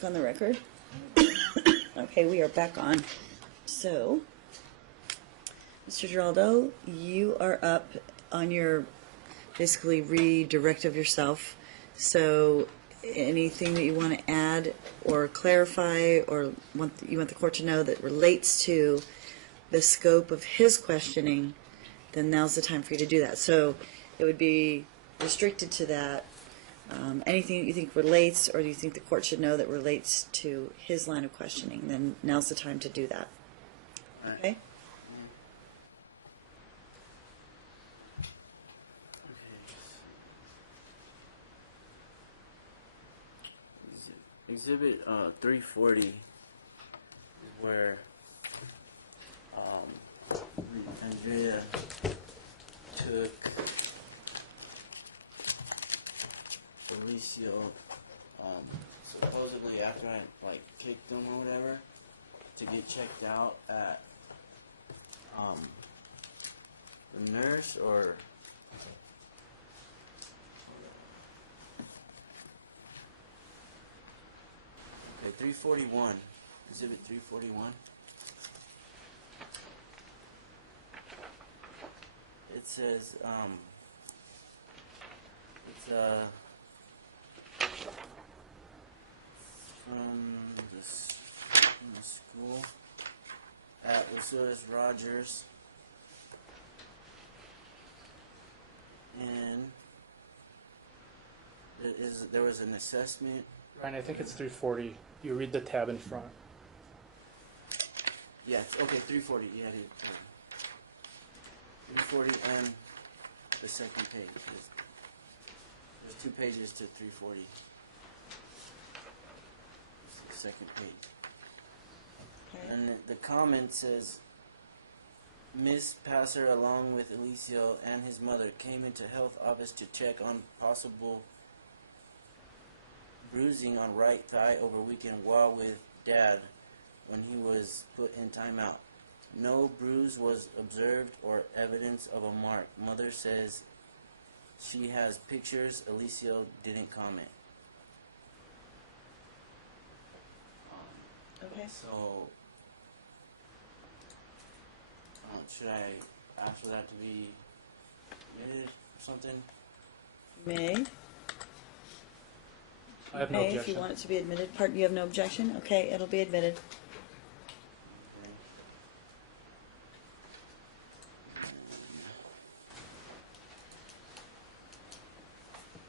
back on the record. Okay, we are back on. So, Mr. Geraldo, you are up on your basically redirect of yourself. So, anything that you want to add or clarify or you want the court to know that relates to the scope of his questioning, then now's the time for you to do that. So, it would be restricted to that. Anything that you think relates or you think the court should know that relates to his line of questioning, then now's the time to do that. Okay? Exhibit 340 is where Andrea took Alicia supposedly after I kicked him or whatever to get checked out at the nurse or okay, 341, exhibit 341. It says it's from the school at Lucas Rogers, and there was an assessment. Ryan, I think it's 340. You read the tab in front. Yeah, okay, 340. Yeah, 340 and the second page. There's 2 pages to 340. The second page. Okay. And the comment says, Miss Passer, along with Alicia and his mother, came into health office to check on possible bruising on right thigh over weekend while with Dad when he was put in timeout. No bruise was observed or evidence of a mark. Mother says she has pictures. Alicia didn't comment. Okay. So, should I ask for that to be admitted or something? May. I have no May, objection. if you want it to be admitted. Pardon, you have no objection? Okay, it'll be admitted.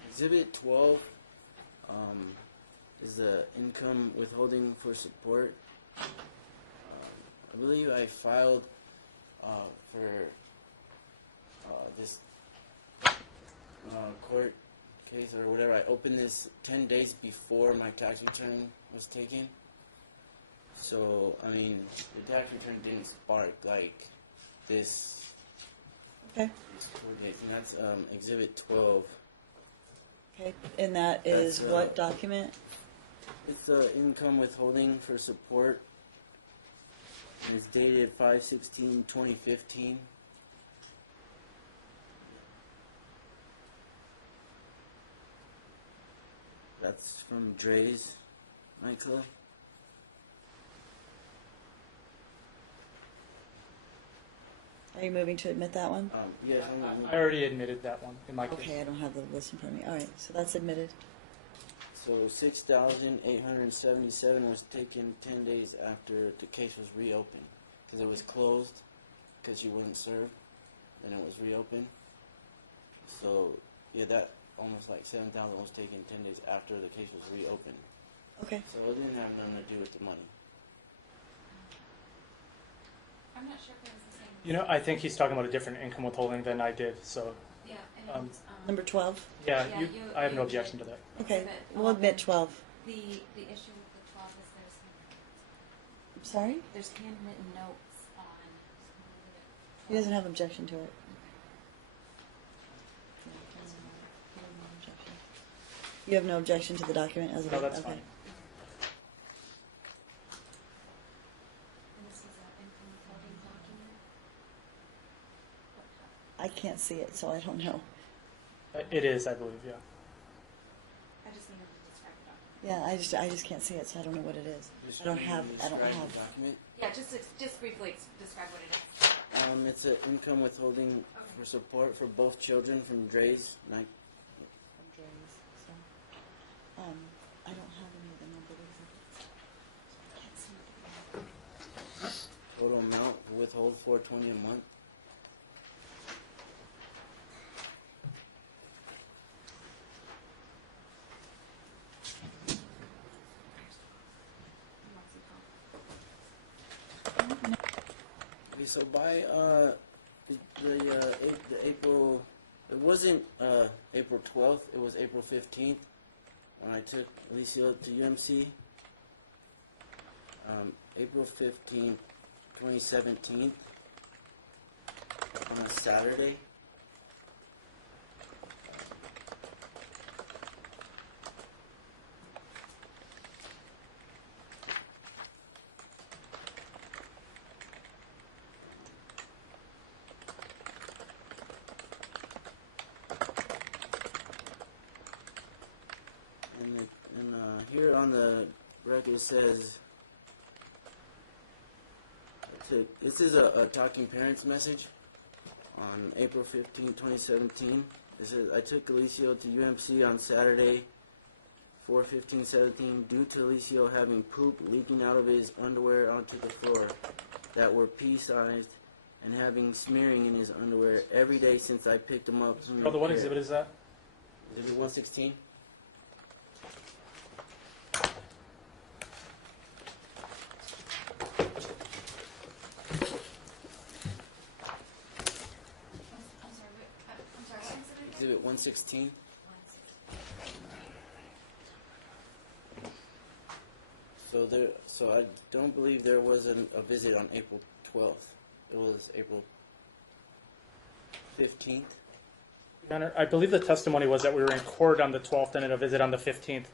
Exhibit 12 is the income withholding for support. I believe I filed for this court case or whatever. I opened this 10 days before my tax return was taken. So, I mean, the tax return didn't spark like this. Okay. This court case, and that's Exhibit 12. Okay, and that is That's, what document? It's the income withholding for support. And it's dated 5/16/2015. That's from Dre's nightclub. Are you moving to admit that one? Yeah. I already admitted that one in my case. Okay, I don't have the list in front of me. All right, so that's admitted. So 6,877 was taken 10 days after the case was reopened, because it was closed because she wasn't served, then it was reopened. So yeah, that almost like 7,000 was taken 10 days after the case was reopened. Okay. So it didn't have nothing to do with the money. I'm not sure if it was the same. You know, I think he's talking about a different income withholding than I did. So, Yeah, and it was, Number 12? yeah, Yeah, I have no you objection to did. that. Okay, But, we'll admit 12. The issue with the 12 is I'm sorry? there's handwritten notes on. He doesn't have objection to it. You have no objection to the document as of No, yet? that's Okay. fine. And this is an income withholding document. I can't see it, so I don't know. It is, I believe, yeah. I just needed to describe the document. Yeah, I just can't see it, so I don't know what it is. I don't have. Describe the document. Yeah, just briefly describe what it is. It's an income withholding for support for both children from Dre's. From Dre's, so I don't have any of the number. I can't see it. Total amount withhold $420 a month. Okay, so by the April, it wasn't April 12th, it was April 15th when I took Alicia to UMC. April 15th, 2017, on a Saturday. And here on the record it says, this is a Talking Parents message on April 15, 2017. It says, I took Alicio to UMC on Saturday, 4/15/17, due to Alicio having poop leaking out of his underwear onto the floor that were pea-sized and having smearing in his underwear every day since I picked him up. Geraldo, what exhibit is that? Is it 116? I'm sorry, what is it again? Exhibit 116. So I don't believe there was a visit on April 12th. It was April 15th. Your Honor, I believe the testimony was that we were in court on the 12th and at a visit on the 15th.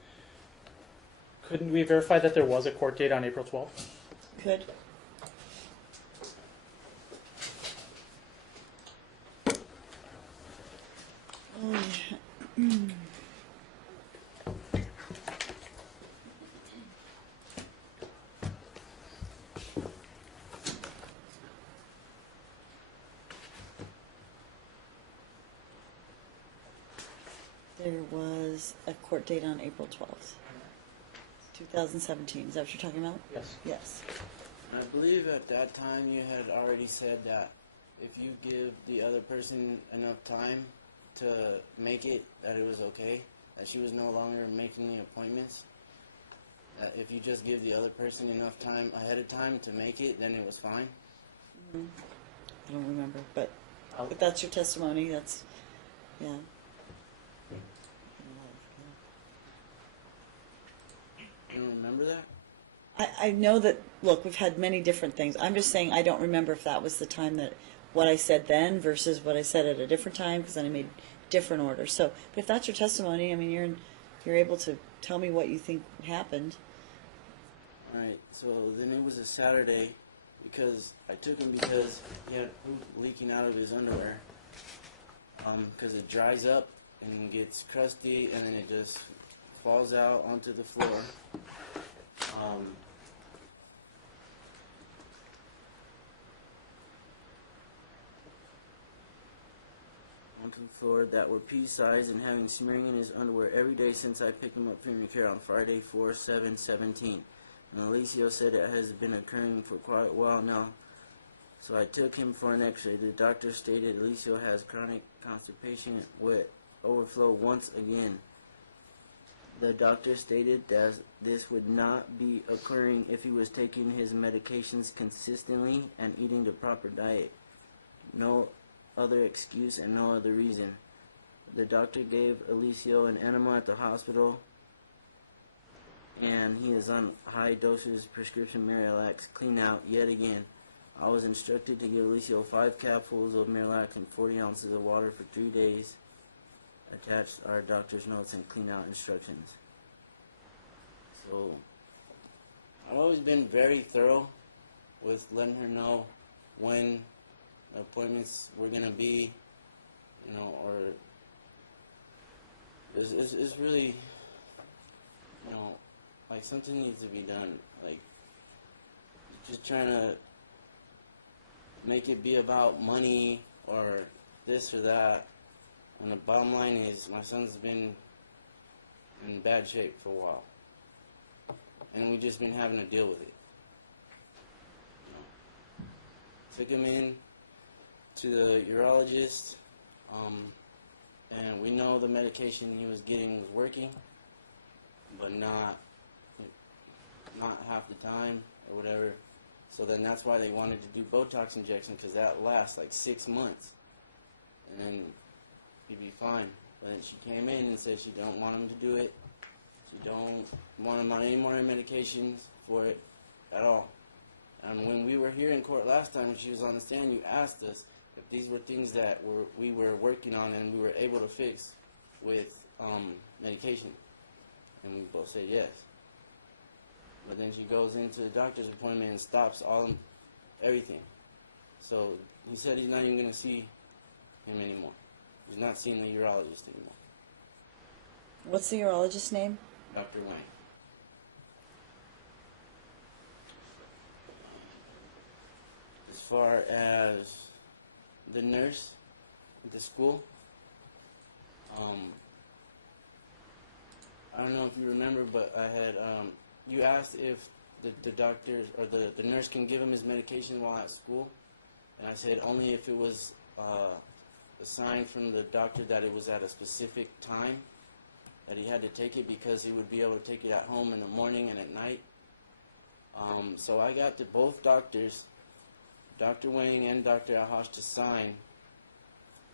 Couldn't we verify that there was a court date on April 12th? Could. There was a court date on April 12th, 2017. Is that what you're talking about? Yes. Yes. I believe at that time you had already said that if you give the other person enough time to make it, that it was okay. That she was no longer making the appointments. That if you just give the other person enough time ahead of time to make it, then it was fine. I don't remember, but if that's your testimony, that's, yeah. You don't remember that? I know that, look, we've had many different things. I'm just saying I don't remember if that was the time that, what I said then versus what I said at a different time, because then I made different orders. So, but if that's your testimony, I mean, you're able to tell me what you think happened. Alright, so then it was a Saturday because I took him because he had poop leaking out of his underwear. Because it dries up and gets crusty and then it just falls out onto the floor. Onto the floor that were pea-sized and having smearing in his underwear every day since I picked him up from your care on Friday, 4/7/17. And Alicio said it has been occurring for quite a while now. So I took him for an x-ray. The doctor stated Alicio has chronic constipation with overflow once again. The doctor stated that this would not be occurring if he was taking his medications consistently and eating the proper diet. No other excuse and no other reason. The doctor gave Alicio an enema at the hospital, and he is on high doses prescription Miralax clean out yet again. I was instructed to give Alicio 5 capsules of Miralax and 40 ounces of water for 3 days. Attached are doctor's notes and clean out instructions. So, I've always been very thorough with letting her know when the appointments were going to be, you know, or it's really, you know, like something needs to be done. Like, just trying to make it be about money or this or that. And the bottom line is, my son's been in bad shape for a while, and we just been having to deal with it. Took him in to the urologist, and we know the medication he was getting was working, but not half the time or whatever. So then that's why they wanted to do Botox injection, because that lasts like 6 months, and then he'd be fine. But then she came in and said she don't want him to do it. She don't want him on any more medications for it at all. And when we were here in court last time, when she was on the stand, you asked us if these were things that we were working on and we were able to fix with medication. And we both said yes. But then she goes into the doctor's appointment and stops everything. So he said he's not even going to see him anymore. He's not seeing the urologist anymore. What's the urologist's name? Dr. Wayne. As far as the nurse at the school, I don't know if you remember, but I had, you asked if the doctor or the nurse can give him his medication while at school, and I said only if it was a sign from the doctor that it was at a specific time that he had to take it, because he would be able to take it at home in the morning and at night. So I got to both doctors, Dr. Wayne and Dr. Alhosh, to sign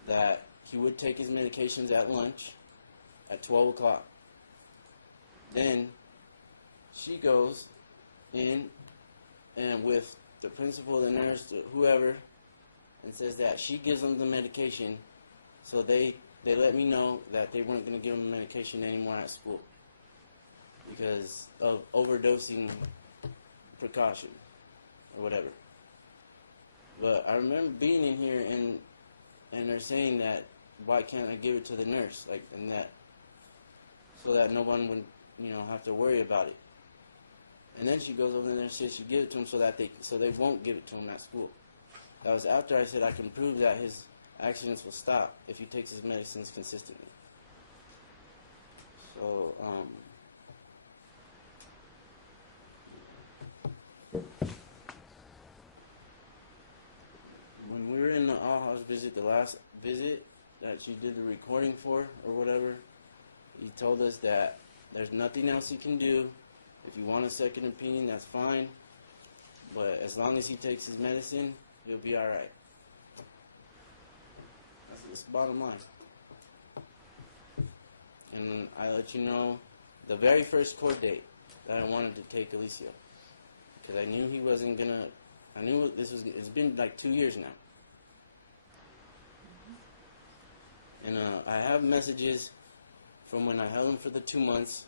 that he would take his medications at lunch at 12 o'clock. Then she goes in and with the principal, the nurse, whoever, and says that she gives them the medication, so they let me know that they weren't going to give him the medication anymore at school because of overdosing precaution or whatever. But I remember being in here and they're saying that why can't I give it to the nurse, like, and that so that no one would have to worry about it. And then she goes over there and says she gives it to him so they won't give it to him at school. That was after I said I can prove that his accidents will stop if he takes his medicines consistently. So, when we were in the Alhosh visit, the last visit that she did the recording for or whatever, he told us that there's nothing else he can do. If you want a second opinion, that's fine. But as long as he takes his medicine, he'll be alright. That's the bottom line. And I let you know the very first court date that I wanted to take Alicia. Because I knew he wasn't gonna, I knew it's been like 2 years now. And I have messages from when I held him for the 2 months,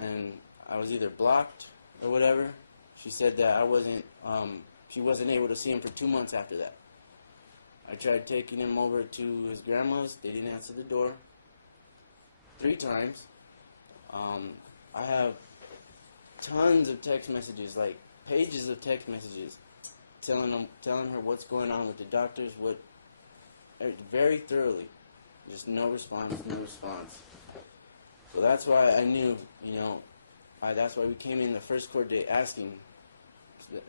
and I was either blocked or whatever. She said that she wasn't able to see him for 2 months after that. I tried taking him over to his grandma's. They didn't answer the door 3 times. I have tons of text messages, like pages of text messages, telling her what's going on with the doctors, very thoroughly. Just no response, no response. So that's why I knew, that's why we came in the first court day asking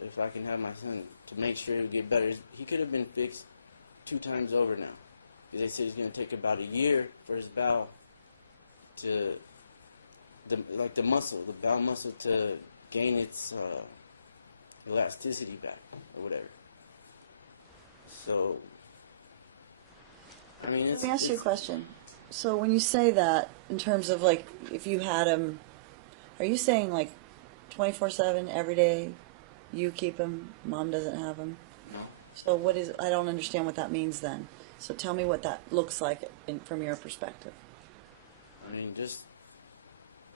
if I can have my son to make sure he'll get better. He could have been fixed 2 times over now. Because they said it's going to take about a year for his bowel to, the bowel muscle to gain its elasticity back or whatever. So, I mean, Let me ask you a question. So when you say that, in terms of like, if you had him, are you saying like 24/7 every day, you keep him, mom doesn't have him? No. So I don't understand what that means then. So tell me what that looks like from your perspective. I mean, just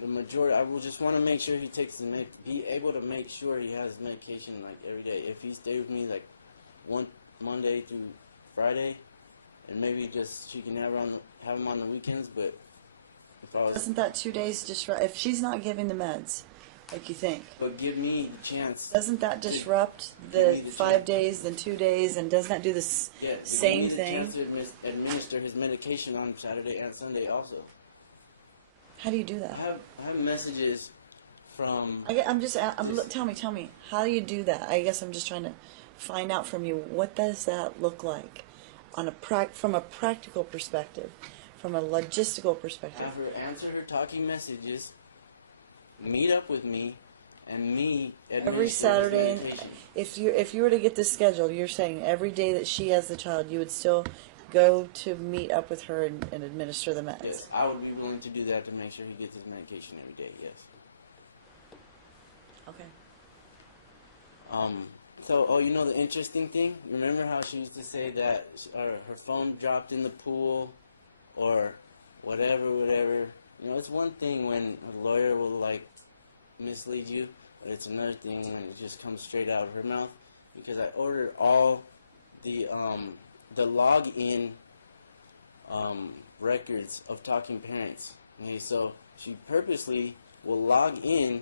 the majority, I will just want to make sure he takes be able to make sure he has medication like every day. If he stays with me like one Monday through Friday, and maybe just she can have him on the weekends, but If I was, Doesn't that 2 days disrupt, if she's not giving the meds, like you think, but give me the chance. doesn't that disrupt Give the me the 5 chance. days, then 2 days, and doesn't that do the Yeah, to same give me the thing? chance to administer his medication on Saturday and Sunday also. How do you do that? I have messages from. Tell me, how do you do that? I guess I'm just trying to find out from you, what does that look like on from a practical perspective, from a logistical perspective? Have her answer her talking messages, meet up with me, and me administer Every his Saturday, medication. if you were to get this scheduled, you're saying every day that she has the child, you would still go to meet up with her and administer the meds. Yes, I would be willing to do that to make sure he gets his medication every day. Yes. Okay. So, you know the interesting thing? Remember how she used to say that her phone dropped in the pool, or whatever. You know, it's one thing when a lawyer will like mislead you, but it's another thing when it just comes straight out of her mouth. Because I ordered all the login records of talking parents. Okay, so she purposely will log in,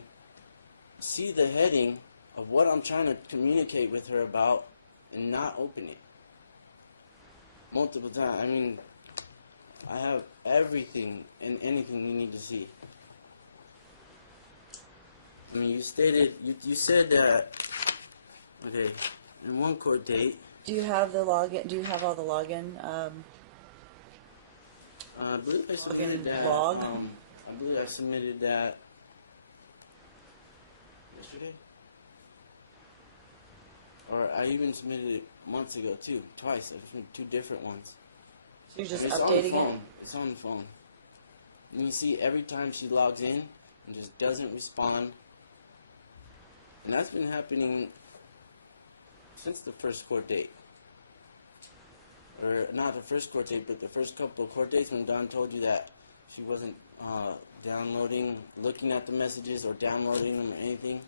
see the heading of what I'm trying to communicate with her about, and not open it. Multiple times. I mean, I have everything and anything you need to see. I mean, you said that, okay, in one court date. Do you have the login? Do you have all the login? I believe I submitted that. Log? I believe I submitted that yesterday. Or I even submitted it months ago too, twice. I submitted 2 different ones. So you're just It's on the updating it? phone. It's on the phone. And you see every time she logs in and just doesn't respond. And that's been happening since the first court date. Or not the first court date, but the first couple of court dates when Dawn told you that she wasn't looking at the messages or downloading them or anything.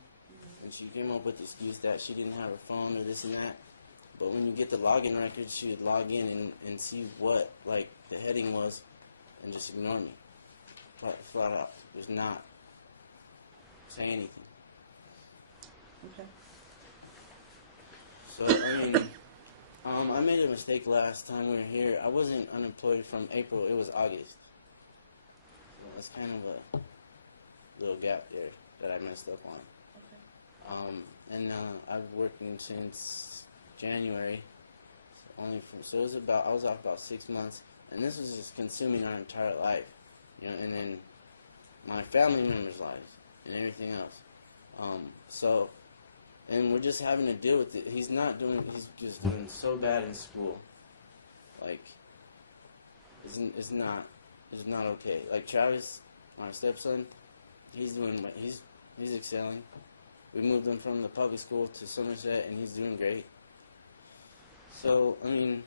And she came up with the excuse that she didn't have her phone or this and that. But when you get the login records, she would log in and see what like the heading was and just ignore me. Flat out. Just not say anything. Okay. So, I mean, I made a mistake last time we were here. I wasn't unemployed from April. It was August. So that's kind of a little gap there that I messed up on. Okay. I've been working since January. So it was I was off about 6 months. And this was just consuming our entire life. You know, and then my family members' lives and everything else. And we're just having to deal with it. He's just doing so bad in school. Like, it's not okay. Like Travis, my stepson, he's excelling. We moved him from the public school to Somerset, and he's doing great. So, I mean,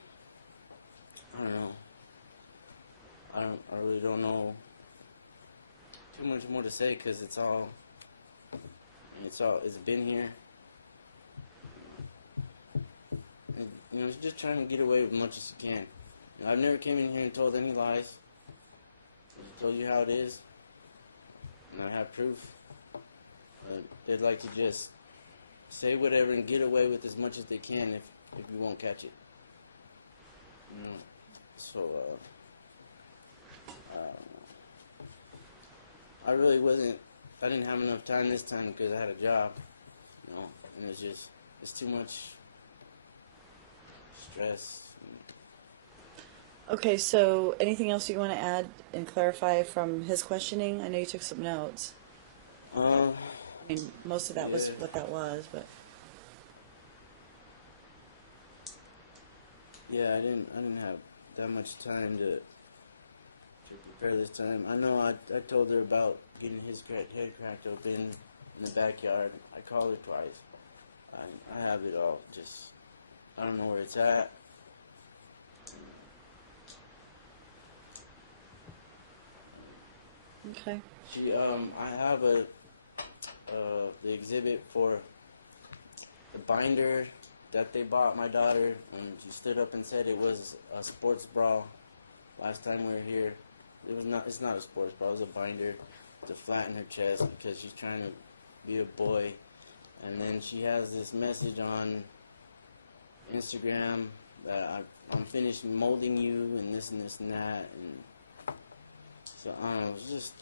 I don't know. I really don't know too much more to say because it's been here. And, you know, just trying to get away with as much as you can. You know, I've never came in here and told any lies. I told you how it is, and I have proof. They'd like to just say whatever and get away with as much as they can if you won't catch it. You know, so I didn't have enough time this time because I had a job, you know, and it's too much stress. Okay, so anything else you want to add and clarify from his questioning? I know you took some notes. I mean, most of that was what that was, but yeah, I didn't have that much time to prepare this time. I know I told her about getting his head cracked open in the backyard. I called her twice. I have it all. Just I don't know where it's at. okay. I have the exhibit for the binder that they bought my daughter, and she stood up and said it was a sports bra last time we were here. It was not. It's not a sports bra. It was a binder to flatten her chest because she's trying to be a boy. And then she has this message on Instagram that I'm finished molding you and this and this and that. And so I don't know. It's just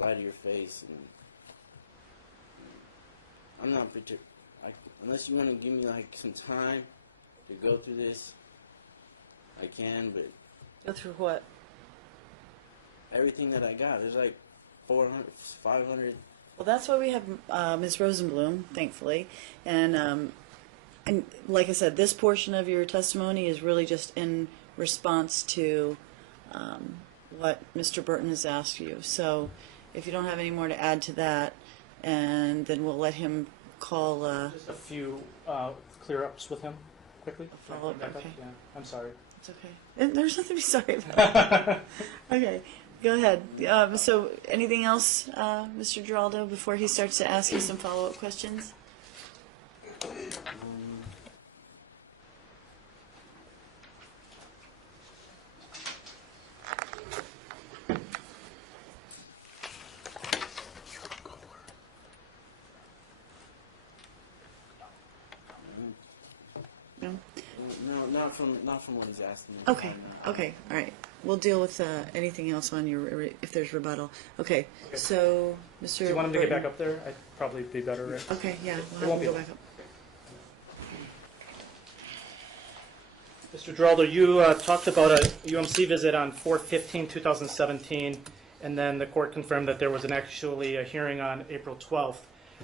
lie to your face. And I'm not unless you want to give me like some time to go through this, I can. But Go through what? everything that I got, there's like 400, 500. Well, that's why we have Ms. Rosenblum, thankfully, and like I said, this portion of your testimony is really just in response to what Mr. Burton has asked you. So, if you don't have any more to add to that, and then we'll let him call. Just a few clear-ups with him, quickly. A follow-up, Back up? okay. Yeah, I'm sorry. It's okay. There's nothing to be sorry about. Okay, go ahead. So, anything else, Mr. Geraldo, before he starts to ask you some follow-up questions? No? No, not from what he's asking me. Okay, okay, all right. We'll deal with anything else on your, if there's rebuttal. Okay, so, Mr. Do you want him to get Burton- back up there? I'd probably be better, right? Okay, yeah, It we'll won't have be him go back up. Mr. Geraldo, you talked about a UMC visit on 4/15/2017, and then the court confirmed that there was actually a hearing on April 12th.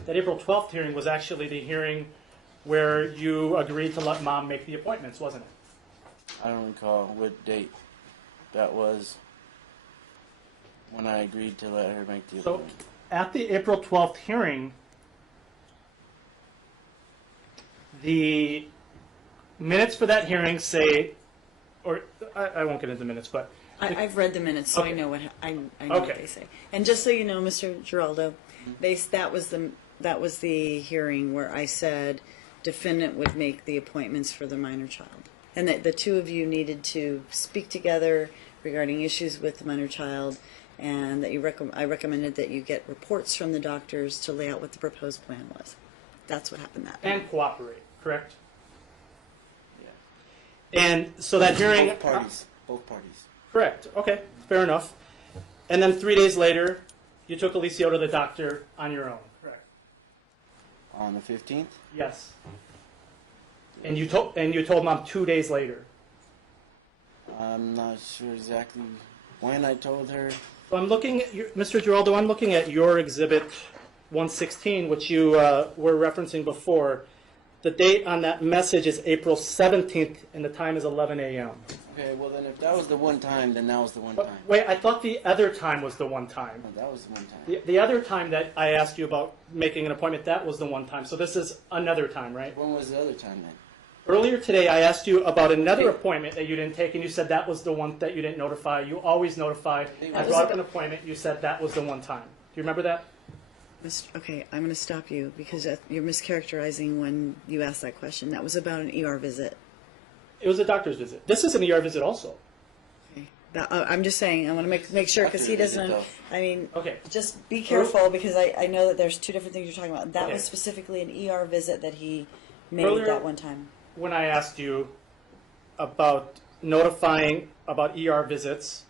That April 12th hearing was actually the hearing where you agreed to let Mom make the appointments, wasn't it? I don't recall what date that was when I agreed to let her make the So, appointment. at the April 12th hearing, the minutes for that hearing say, or I won't get into minutes, but I've read the minutes, so I Okay. know what I know what Okay. they say. And just so you know, Mr. Geraldo, that was the hearing where I said defendant would make the appointments for the minor child, and that the two of you needed to speak together regarding issues with the minor child, and that I recommended that you get reports from the doctors to lay out what the proposed plan was. That's what happened that day. and cooperate, correct? Yeah. And so that hearing, Both parties. Both parties. correct? Okay, fair enough. And then 3 days later, you took Alicia to the doctor on your own, correct? On the 15th? Yes. And you told Mom 2 days later. I'm not sure exactly when I told her. So I'm looking at Mr. Geraldo. I'm looking at your exhibit 116, which you were referencing before. The date on that message is April 17th, and the time is 11 a.m. Okay, well then if that was the one time, then that was the one But time. wait, I thought the other time was the one time. No, that was the one time. The other time that I asked you about making an appointment, that was the one time. So this is another time, right? When was the other time then? Earlier today, I asked you about another appointment that you didn't take, and you said that was the one that you didn't notify. You always notify. I brought up an appointment. You said that was the one time. Do you remember that? Okay, I'm going to stop you because you're mischaracterizing when you asked that question. That was about an ER visit. It was a doctor's visit. This is an ER visit also. Okay. I'm just saying, I want to make sure because he Doctor's visit, doesn't. though. I mean, Okay. just be careful because I know that there's two different things you're talking about. That Okay. was specifically an ER visit that he made Earlier- that one time. When I asked you about notifying about ER visits,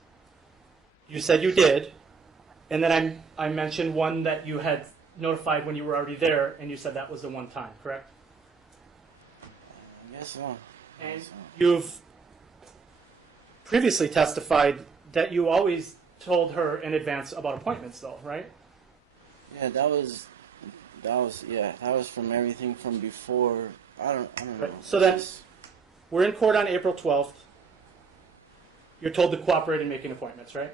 you said you did, and then I mentioned one that you had notified when you were already there, and you said that was the one time, correct? I guess so. And you've previously testified that you always told her in advance about appointments, though, right? Yeah, that was from everything from before. I don't know. Right. So that's we're in court on April 12th. You're told to cooperate in making appointments, right?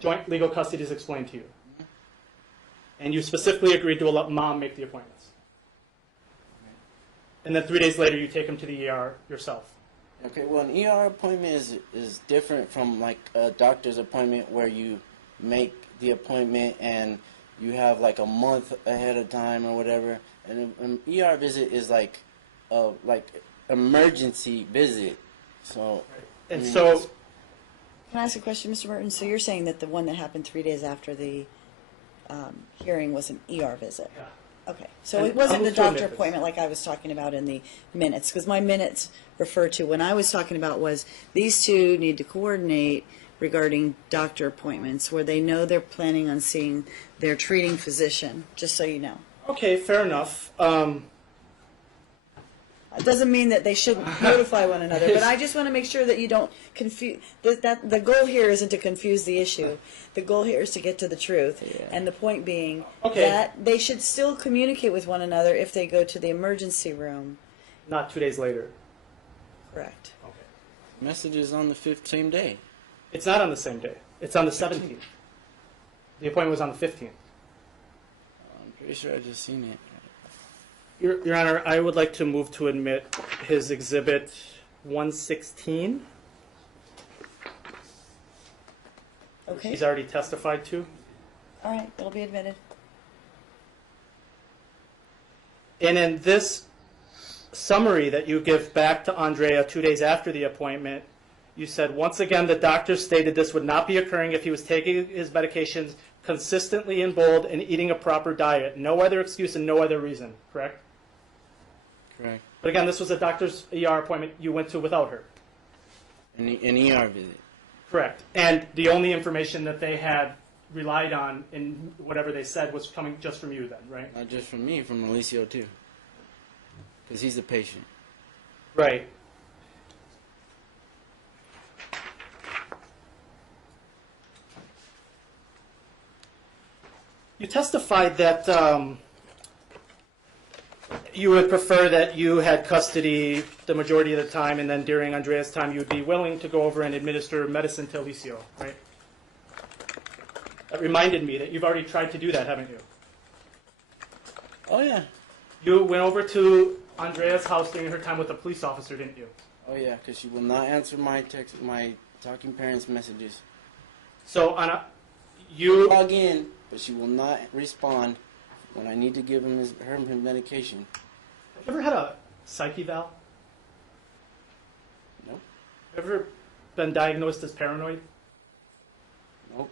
Joint legal custody is explained to you. And you specifically agreed to let Mom make the appointments. And then 3 days later, you take him to the ER yourself. Okay, well, an ER appointment is different from like a doctor's appointment where you make the appointment and you have like a month ahead of time or whatever. And an ER visit is like emergency visit. So And I mean, so, Can I ask a question, Mr. Merton? So you're saying that the one that happened 3 days after the hearing was an ER visit? Yeah. Okay, so And it wasn't I'll the move to doctor admit this. appointment like I was talking about in the minutes, because my minutes refer to, when I was talking about was, these two need to coordinate regarding doctor appointments, where they know they're planning on seeing their treating physician, just so you know. Okay, fair enough. It doesn't mean that they shouldn't notify one another, but I just want to make sure that you don't confuse, that the goal here isn't to confuse the issue. The goal here is to get to the truth. Yeah. And the point being Okay. that they should still communicate with one another if they go to the emergency room. Not 2 days later. Correct. Okay. Messages on the same day. It's not on the same day. It's on the 17th. The appointment was on the 15th. I'm pretty sure I just seen it. Your Honor, I would like to move to admit his Exhibit 116. Okay. He's already testified to. All right, it'll be admitted. And in this summary that you give back to Andrea 2 days after the appointment, you said, once again, the doctor stated this would not be occurring if he was taking his medications consistently in bold and eating a proper diet. No other excuse and no other reason, correct? Correct. But again, this was a doctor's ER appointment you went to without her. An ER visit. Correct. And the only information that they had relied on in whatever they said was coming just from you then, right? Not just from me, from Alicio too. Because he's the patient. Right. You testified that you would prefer that you had custody the majority of the time, and then during Andrea's time, you would be willing to go over and administer medicine to Alicio, right? That reminded me that you've already tried to do that, haven't you? Oh yeah. You went over to Andrea's house during her time with a police officer, didn't you? Oh yeah, because she will not answer my text, my talking parents' messages. So on a, You you log in, but she will not respond when I need to give him his medication. have you ever had a psyche eval? Nope. Ever been diagnosed as paranoid? Nope.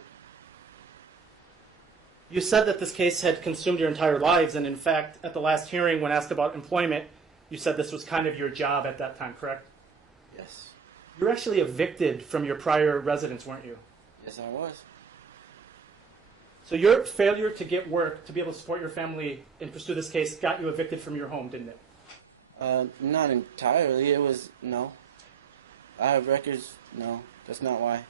You said that this case had consumed your entire lives, and in fact, at the last hearing, when asked about employment, you said this was kind of your job at that time, correct? Yes. You were actually evicted from your prior residence, weren't you? Yes, I was. So your failure to get work, to be able to support your family and pursue this case, got you evicted from your home, didn't it? Not entirely. It was no. I have records. No, that's not why.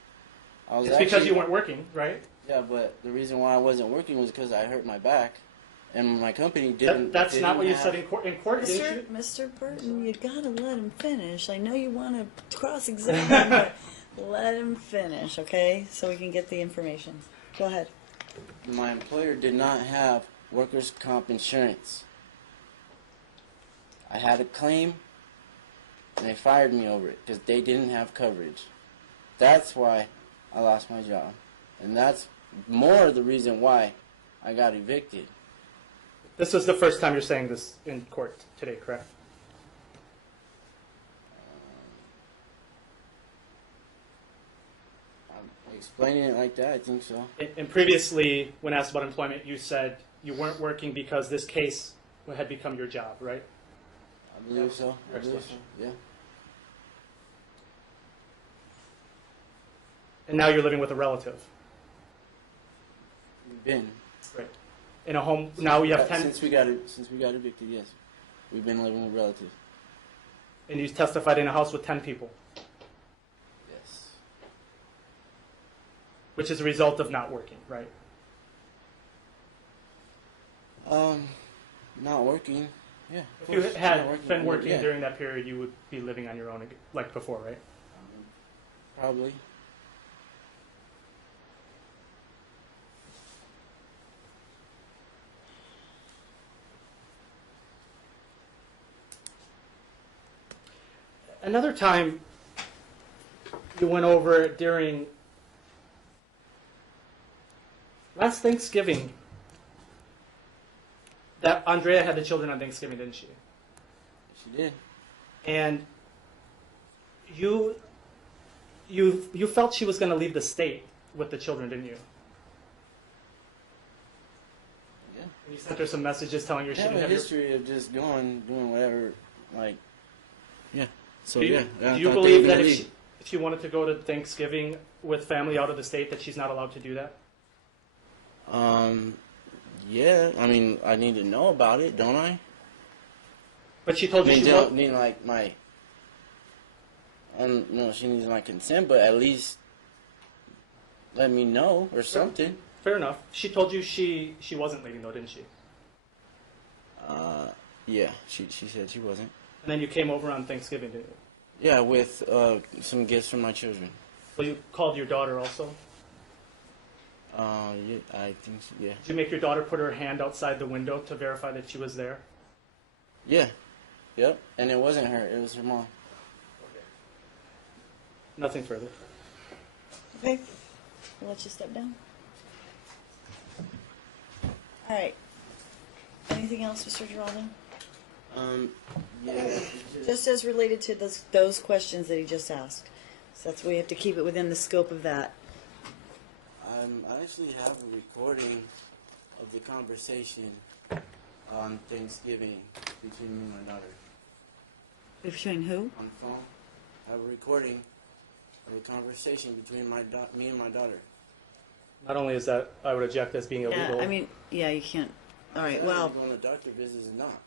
I was It's because you weren't working, right? Yeah, but the reason why I wasn't working was because I hurt my back, and my company didn't. That's not what you have- said in court, didn't you? Mr. Burton, you gotta let him finish. I know you want to cross-examine him, but let him finish, okay? So we can get the information. Go ahead. My employer did not have workers' comp insurance. I had a claim, and they fired me over it because they didn't have coverage. That's why I lost my job, and that's more the reason why I got evicted. This was the first time you're saying this in court today, correct? Explaining it like that, I think so. And previously, when asked about employment, you said you weren't working because this case had become your job, right? I believe so. I Your believe so. explanation. Yeah. And now you're living with a relative. We've been. Right. In a home, now we have 10, Since we got evicted, yes. We've been living with relatives. and you testified in a house with 10 people, Yes. which is a result of not working, right? Not working. Yeah. of If you course. had Not been working yeah. during that period, you would be living on your own like before, right? Probably. Another time you went over during last Thanksgiving that Andrea had the children on Thanksgiving, didn't she? She did. And you you felt she was going to leave the state with the children, didn't you? Yeah. You sent her some messages telling her I she have didn't a have your... history of just doing whatever, like, yeah. So Do you, yeah. do you believe that if she wanted to go to Thanksgiving with family out of the state, that she's not allowed to do that? Yeah. I mean, I need to know about it, don't I? But she told you she won't. Need like my. No, she needs my consent, but at least let me know or something. Fair enough. She told you she wasn't leaving though, didn't she? Yeah. She said she wasn't. And then you came over on Thanksgiving, didn't you? Yeah, with some gifts from my children. Well, you called your daughter also. Yeah, I think so, yeah. Did you make your daughter put her hand outside the window to verify that she was there? Yeah. Yep. And it wasn't her. It was her mom. Nothing further. Okay. We'll let you step down. All right. Anything else, Mr. Geraldo? Yeah. Just as related to those questions that he just asked. So that's why we have to keep it within the scope of that. I actually have a recording of the conversation on Thanksgiving between me and my daughter. Between who? On the phone. I have a recording of a conversation between me and my daughter. Not only is that, I would object as being illegal. Yeah, I mean, yeah, you can't. All right, well, Going to doctor visits is not.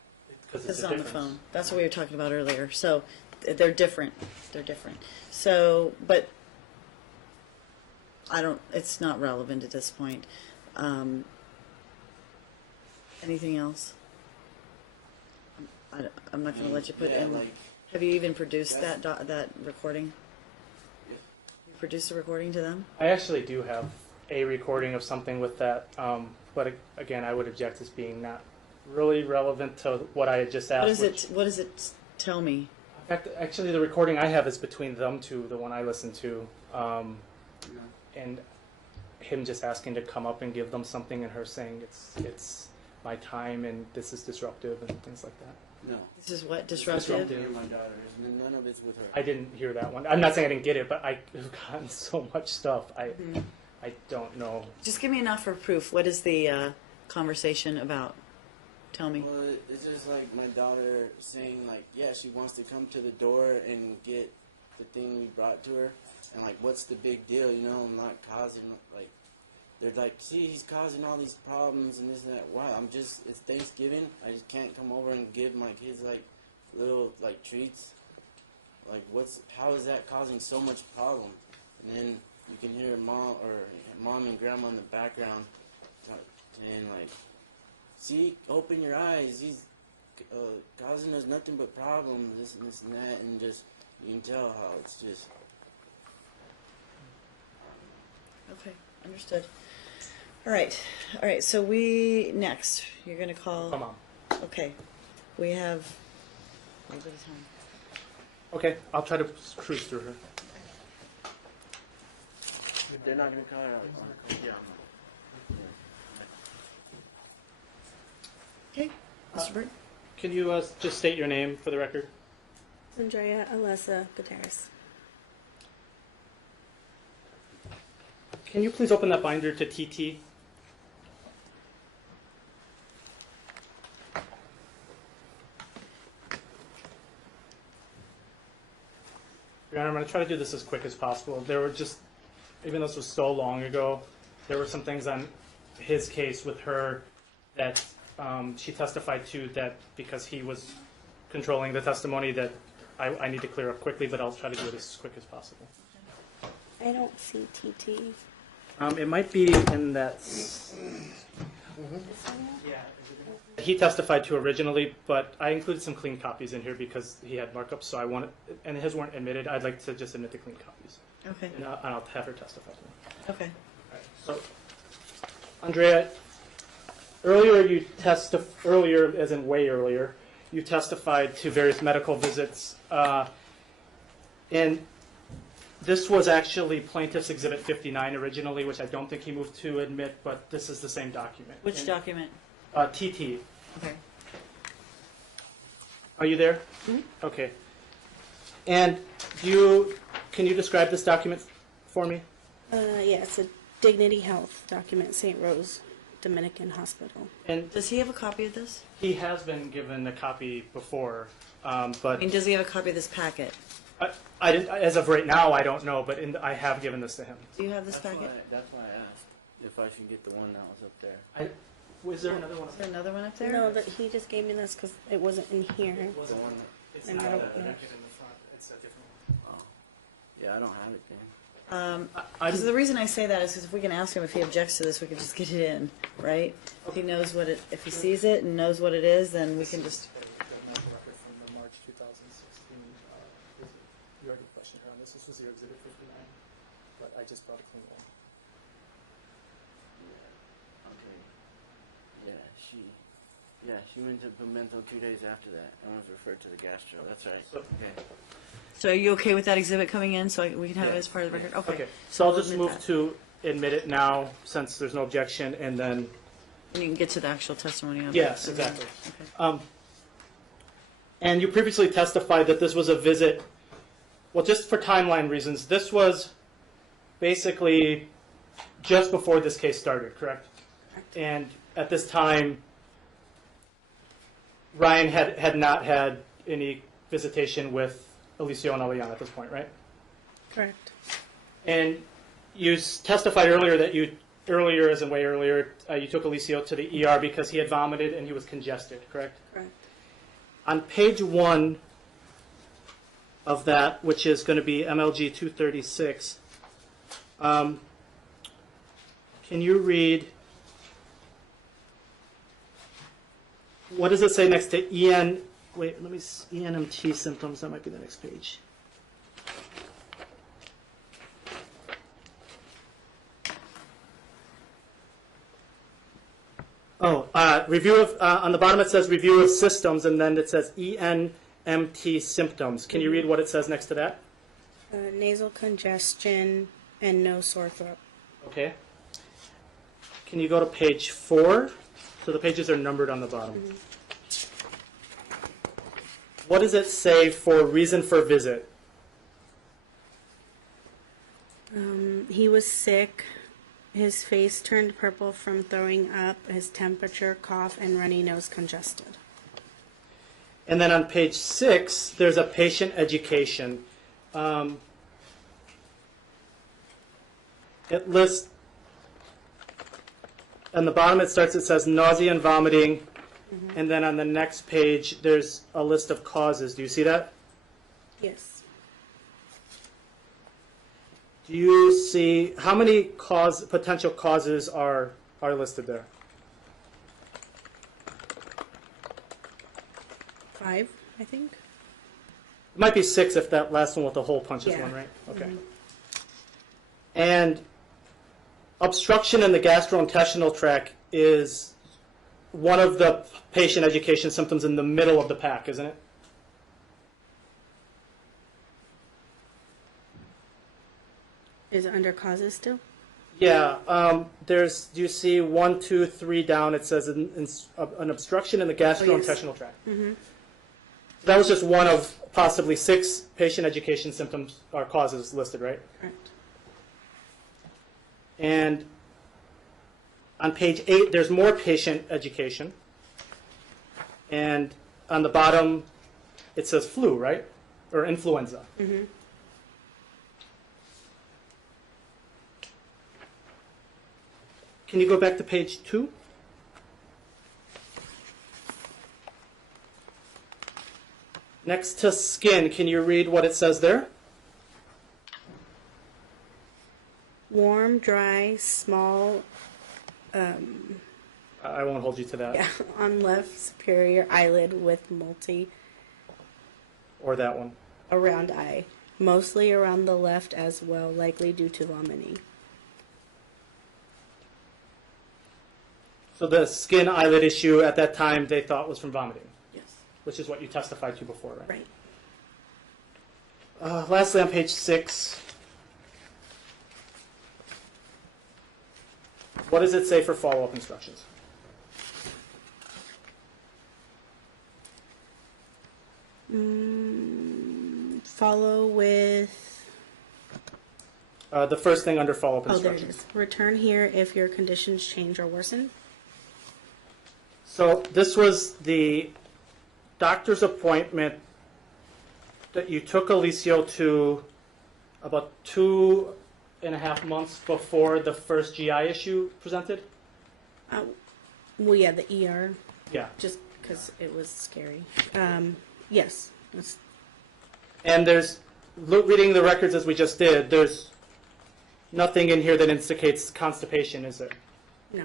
because it's a on the difference. phone. That's what we were talking about earlier. So they're different. They're different. So, but I don't. It's not relevant at this point. Anything else? I'm not going to let you put Yeah, in. like, Have you even produced that recording? Yeah. You produced a recording to them? I actually do have a recording of something with that, but again, I would object as being not really relevant to what I had just asked. What does it tell me? In fact, actually, the recording I have is between them two, the one I listened to, and him just asking to come up and give them something, and her saying it's my time and this is disruptive and things like that. No. This is what disruptive. Me and my daughter. None of it's with her. I didn't hear that one. I'm not saying I didn't get it, but I've gotten so much stuff. I don't know. Just give me enough for proof. What is the conversation about? Tell me. Well, it's just like my daughter saying, like, yeah, she wants to come to the door and get the thing we brought to her. And, like, what's the big deal? You know, I'm not causing, like, they're like, see, he's causing all these problems and this and that. Wow, it's Thanksgiving. I just can't come over and give my kids, like, little, like, treats. Like, how is that causing so much problem? And then you can hear mom and grandma in the background saying, like, see, open your eyes. He's causing us nothing but problems, this and that. And just, you can tell how it's just. Okay, understood. All right. So next, you're going to call. Come on. Okay. We have a little bit of time. Okay, I'll try to cruise through her. They're not going to call her out. Yeah. Okay, Mr. Burt. Can you just state your name for the record? Andrea Alessa Gutierrez. Can you please open that binder to TT? Your Honor, I'm going to try to do this as quick as possible. There were just, even though this was so long ago, there were some things on his case with her that she testified to that because he was controlling the testimony that I need to clear up quickly, but I'll try to do it as quick as possible. I don't see TT. It might be in that. He testified to originally, but I included some clean copies in here because he had markups, so I wanted, and his weren't admitted. I'd like to just admit the clean copies, Okay. and I'll have her testify to them. Okay. So, Andrea, earlier, as in way earlier, you testified to various medical visits, and this was actually Plaintiff's Exhibit 59 originally, which I don't think he moved to admit, but this is the same document. Which document? TT. Okay. Are you there? Mm-hmm. Okay. And do you Can you describe this document for me? Yeah, it's a Dignity Health document, St. Rose Dominican Hospital. And Does he have a copy of this? he has been given a copy before, I but mean, does he have a copy of this packet? I didn't, as of right now, I don't know, but I have given this to him. Do you have this packet? That's why I asked if I should get the one that was up there. Was there another one? Is there another one up there? No, that he just gave me this because it wasn't in here. The one that, It's And not I don't a know. packet in the front. It's a different one. oh. Yeah, I don't have it then. Because the reason I say that is because if we can ask him if he objects to this, we can just get it in, right? If he knows what it, if he sees it and knows what it is, then we can just. From the March 2016, you already questioned her on this. This was your exhibit 59, but I just brought a clean one. Okay. She went to Pimento 2 days after that and was referred to the gastro. That's right. So- Okay. So are you okay with that exhibit coming in so we can have it as part of the record? Okay. Okay, so I'll we'll just admit move that. to admit it now, since there's no objection, and then, And you can get to the actual testimony on it. yes, exactly. Okay. And you previously testified that this was a visit, well, just for timeline reasons, this was basically just before this case started, correct? Correct. And at this time, Ryan had not had any visitation with Alicio and Eliana at this point, right? Correct. And you testified earlier that you took Alicio to the ER because he had vomited and he was congested, correct? Correct. On page 1 of that, which is going to be MLG 236, can you read, what does it say next to ENMT symptoms? That might be the next page. Oh, review of, on the bottom it says review of systems, and then it says ENMT symptoms. Can you read what it says next to that? Nasal congestion and no sore throat. Okay. Can you go to page 4? So the pages are numbered on the bottom. What does it say for reason for visit? He was sick. His face turned purple from throwing up. His temperature, cough, and runny nose congested. And then on page 6, there's a patient education. It lists, on the bottom it says nausea and vomiting, and then on the next page there's a list of causes. Do you see that? Yes. Do you see, how many potential causes are listed there? 5, I think. It might be 6 if that last one with the hole punches Yeah. one, right? Okay. And obstruction in the gastrointestinal tract is one of the patient education symptoms in the middle of the pack, isn't it? Is it under causes still? Yeah. Do you see 1, 2, 3 down? It says an obstruction in the gastrointestinal tract. That was just one of possibly 6 patient education symptoms or causes listed, right? Correct. And on page 8, there's more patient education. And on the bottom, it says flu, right? Or influenza. Can you go back to page 2? Next to skin, can you read what it says there? Warm, dry, small, I won't hold you to that. yeah, on left superior eyelid with multi Or that one. around eye. Mostly around the left as well, likely due to vomiting. So the skin eyelid issue at that time they thought was from vomiting, Yes. which is what you testified to before, right? Right. Lastly, on page 6, what does it say for follow-up instructions? Follow with The first thing under follow-up Oh, there it instructions. is. Return here if your conditions change or worsen. So this was the doctor's appointment that you took Alicio to about 2.5 months before the first GI issue presented? Well, yeah, the ER, Yeah. just because it was scary. Yes. It's- And there's, reading the records as we just did, there's nothing in here that indicates constipation, is there? No.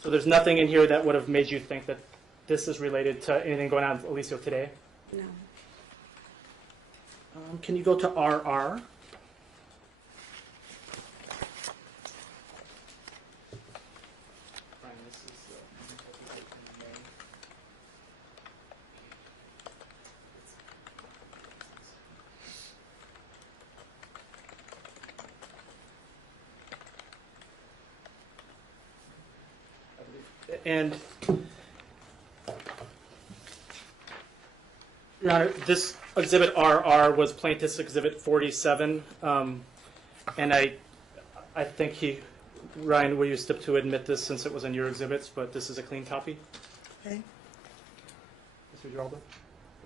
So there's nothing in here that would have made you think that this is related to anything going on with Alicio today? No. Can you go to RR? And, Your Honor, this Exhibit RR was Plaintiff's Exhibit 47, and I think Ryan, will you step to admit this since it was in your exhibits, but this is a clean copy? Okay. Mr. Geraldo?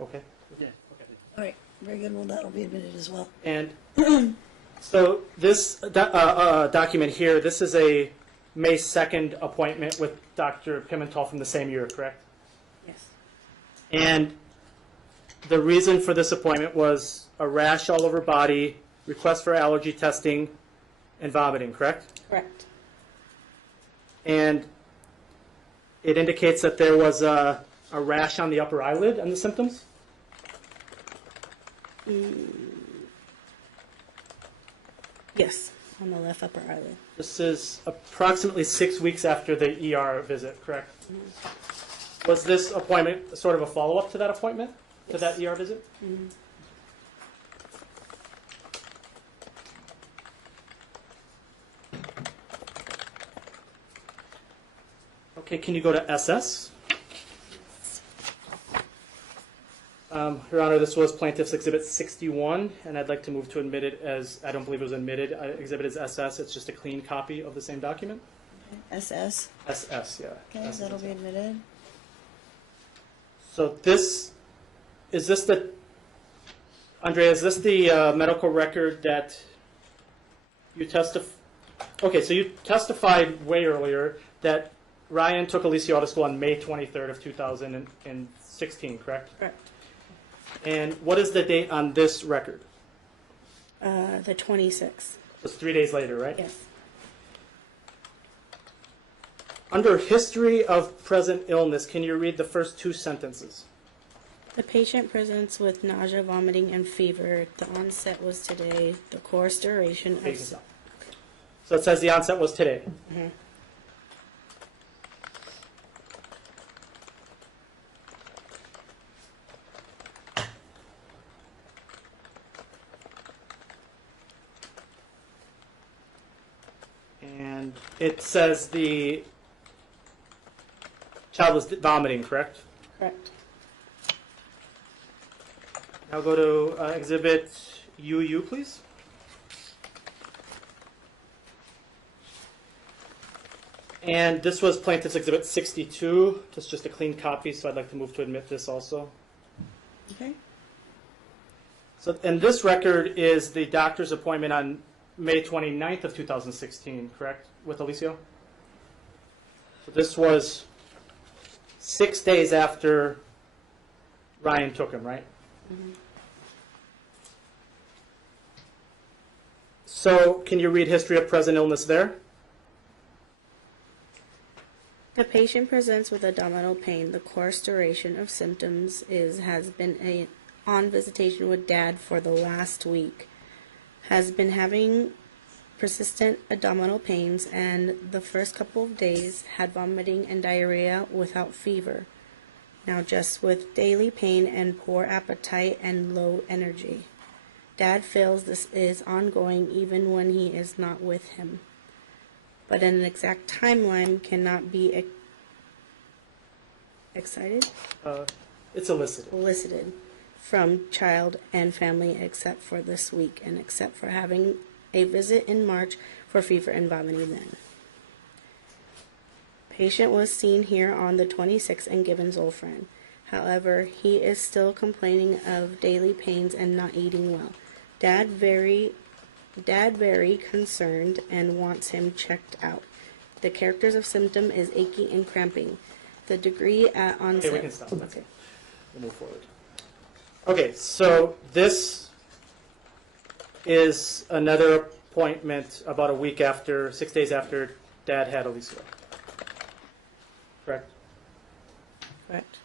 Okay. Yeah. Okay. All right. Very good. Well, that'll be admitted as well. And so this document here, this is a May 2nd appointment with Dr. Pimentel from the same year, correct? Yes. And the reason for this appointment was a rash all over body, request for allergy testing, and vomiting, correct? Correct. And it indicates that there was a rash on the upper eyelid and the symptoms? Yes, on the left upper eyelid. This is approximately 6 weeks after the ER visit, correct? Was this appointment sort of a follow-up to that appointment, to that ER visit? Okay, can you go to SS? Your Honor, this was Plaintiff's Exhibit 61, and I'd like to move to admit it as, I don't believe it was admitted, exhibit is SS, it's just a clean copy of the same document? SS. SS, yeah. Okay, SS. that'll be admitted. So Andrea, is this the medical record that you okay, so you testified way earlier that Ryan took Alicia out of school on May 23rd of 2016, correct? Correct. And what is the date on this record? The 26th. It's 3 days later, right? Yes. Under history of present illness, can you read the first 2 sentences? The patient presents with nausea, vomiting, and fever. The onset was today. The course duration Okay, you of... can stop. So it says the onset was today. And it says the child was vomiting, correct? Correct. Now go to Exhibit UU, please. And this was Plaintiff's Exhibit 62. That's just a clean copy, so I'd like to move to admit this also. Okay. So, and this record is the doctor's appointment on May 29th of 2016, correct, with Alicio? So this was 6 days after Ryan took him, right? So can you read history of present illness there? The patient presents with abdominal pain. The course duration of symptoms has been on visitation with dad for the last week. Has been having persistent abdominal pains, and the first couple of days had vomiting and diarrhea without fever. Now just with daily pain and poor appetite and low energy. Dad feels this is ongoing even when he is not with him, but an exact timeline cannot be It's elicited. elicited. from child and family except for this week and except for having a visit in March for fever and vomiting then. Patient was seen here on the 26th and given Zolfran. However, he is still complaining of daily pains and not eating well. Dad very concerned and wants him checked out. The characters of symptom is aching and cramping. The degree at onset. Okay, we can stop. Okay. We'll move forward. Okay, so this is another appointment about a week after, 6 days after Dad had Alicia. Correct? Correct.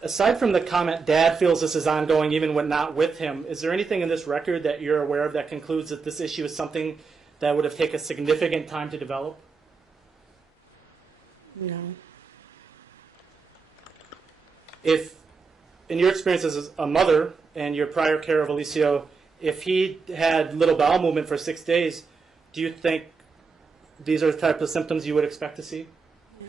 Aside from the comment, Dad feels this is ongoing even when not with him, is there anything in this record that you're aware of that concludes that this issue is something that would have taken significant time to develop? No. If, in your experience as a mother and your prior care of Alicio, if he had little bowel movement for 6 days, do you think these are the type of symptoms you would expect to see? Yeah.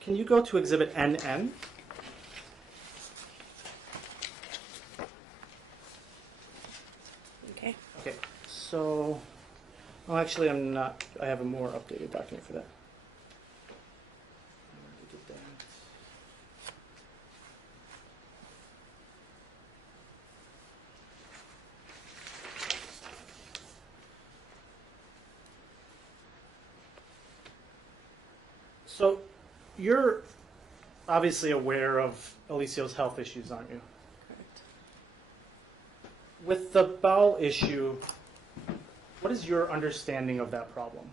Can you go to Exhibit NN? Okay. Okay, so, well, actually, I'm not. I have a more updated document for that. Did that. So, you're obviously aware of Alicio's health issues, aren't you? Correct. With the bowel issue, what is your understanding of that problem?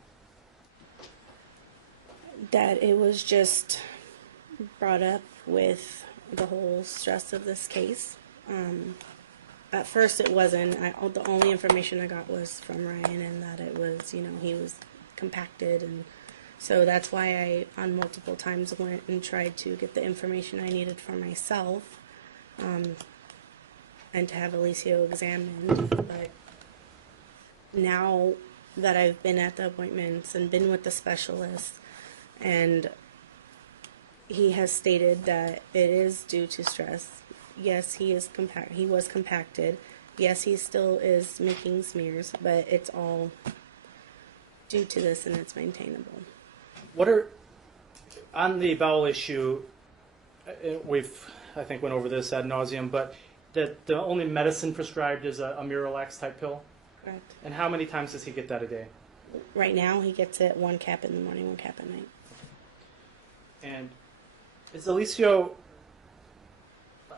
That it was just brought up with the whole stress of this case. At first it wasn't. The only information I got was from Ryan, and that it was, he was compacted, and so that's why I, on multiple times, went and tried to get the information I needed for myself, and to have Alicio examined. But now that I've been at the appointments and been with the specialist, and he has stated that it is due to stress. Yes, he was compacted. Yes, he still is making smears, but it's all due to this, and it's maintainable. What are, on the bowel issue, I think, went over this ad nauseum, but that the only medicine prescribed is a Miralax type pill? Correct. And how many times does he get that a day? Right now, he gets it 1 cap in the morning, 1 cap at night. And is Alicio,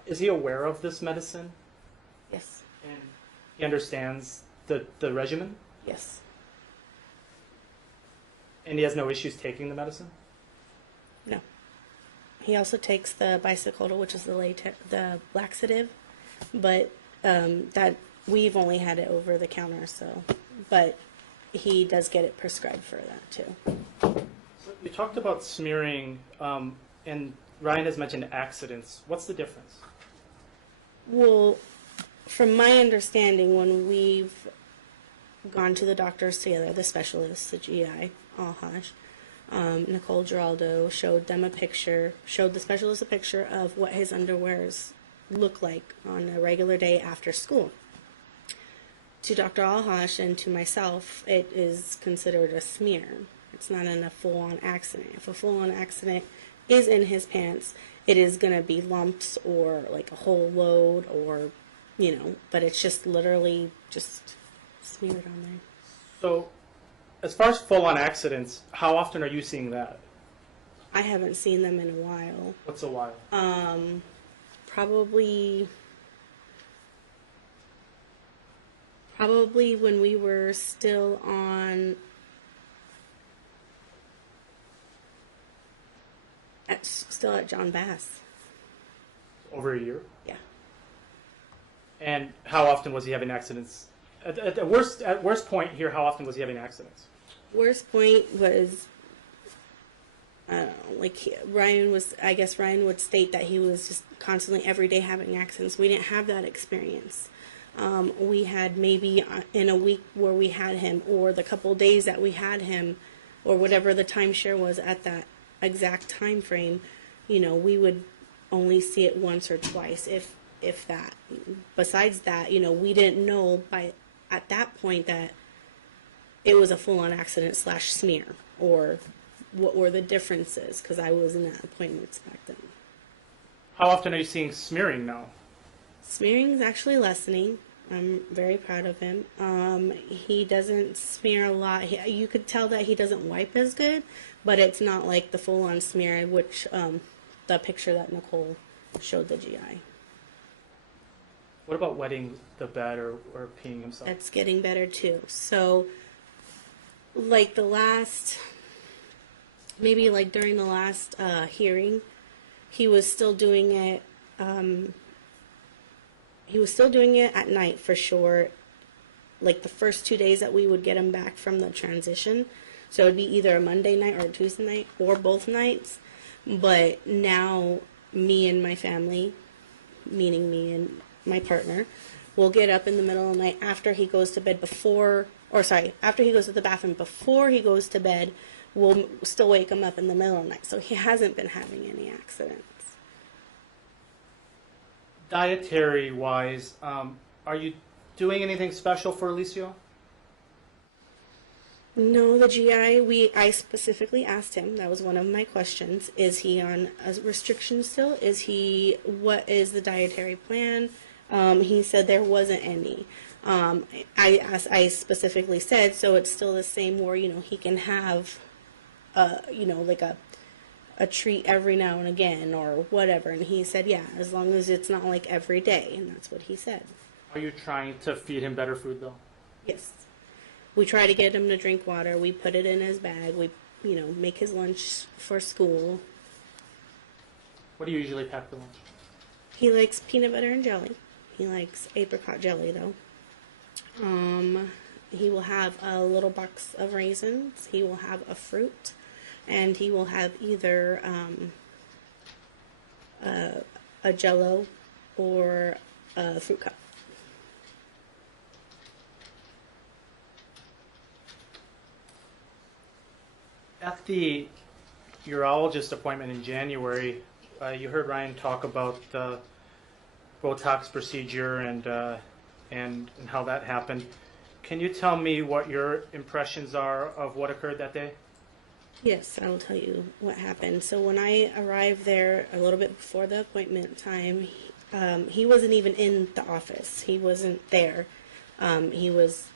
is he aware of this medicine? Yes. And he understands the regimen? Yes. And he has no issues taking the medicine? No. He also takes the bicyclodal, which is the laxative, but that we've only had it over the counter, so, but he does get it prescribed for that too. So you talked about smearing, and Ryan has mentioned accidents. What's the difference? Well, from my understanding, when we've gone to the doctors together, the specialists, the GI, Alhash, Nicole Geraldo showed the specialist a picture of what his underwears look like on a regular day after school. To Dr. Alhash and to myself, it is considered a smear. It's not a full-on accident. If a full-on accident is in his pants, it is going to be lumps or like a whole load, or, but it's just literally just smeared on there. So, as far as full-on accidents, how often are you seeing that? I haven't seen them in a while. What's a while? Probably when we were still at John Bass. Over a year? Yeah. And how often was he having accidents? At worst point here, how often was he having accidents? Worst point was Ryan was, I guess Ryan would state that he was just constantly every day having accidents. We didn't have that experience. We had maybe in a week where we had him, or the couple days that we had him, or whatever the timeshare was at that exact time frame, we would only see it once or twice, if that. Besides that, we didn't know at that point that it was a full-on accident / smear, or what were the differences, because I wasn't at appointments back then. How often are you seeing smearing now? Smearing is actually lessening. I'm very proud of him. He doesn't smear a lot. You could tell that he doesn't wipe as good, but it's not like the full-on smear, which the picture that Nicole showed the GI. What about wetting the bed or peeing himself? That's getting better too. So, like during the last hearing, he was still doing it. He was still doing it at night for sure. Like the first 2 days that we would get him back from the transition. So it would be either a Monday night or a Tuesday night or both nights. But now me and my family, meaning me and my partner, will get up in the middle of the night after he goes to bed after he goes to the bathroom before he goes to bed. We'll still wake him up in the middle of the night. So he hasn't been having any accidents. Dietary-wise, are you doing anything special for Alicio? No, the GI, I specifically asked him, that was one of my questions, is he on a restriction still? What is the dietary plan? He said there wasn't any. I specifically said, so it's still the same where, he can have, like a treat every now and again or whatever. And he said, yeah, as long as it's not like every day. And that's what he said. Are you trying to feed him better food though? Yes. We try to get him to drink water. We put it in his bag. We, make his lunch for school. What do you usually pack for lunch? He likes peanut butter and jelly. He likes apricot jelly though. He will have a little box of raisins. He will have a fruit. And he will have either a Jello or a fruit cup. At the urologist appointment in January, you heard Ryan talk about the Botox procedure and how that happened. Can you tell me what your impressions are of what occurred that day? Yes, I'll tell you what happened. So when I arrived there a little bit before the appointment time, he wasn't even in the office. He wasn't there. He was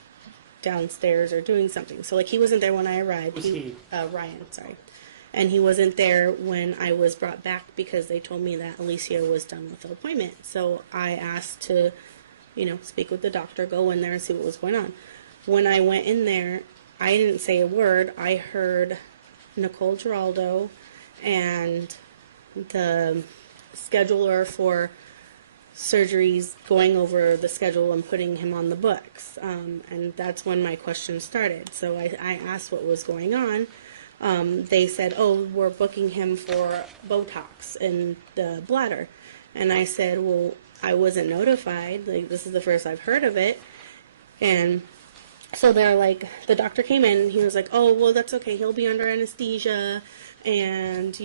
downstairs or doing something. So he wasn't there when I arrived. Who's he? Ryan, sorry. And he wasn't there when I was brought back because they told me that Alicia was done with the appointment. So I asked to, speak with the doctor, go in there and see what was going on. When I went in there, I didn't say a word. I heard Nicole Geraldo and the scheduler for surgeries going over the schedule and putting him on the books. And that's when my questions started. So I asked what was going on. They said, oh, we're booking him for Botox in the bladder. And I said, well, I wasn't notified. This is the first I've heard of it. And so they're like, the doctor came in and he was like, oh, well, that's okay. He'll be under anesthesia. And,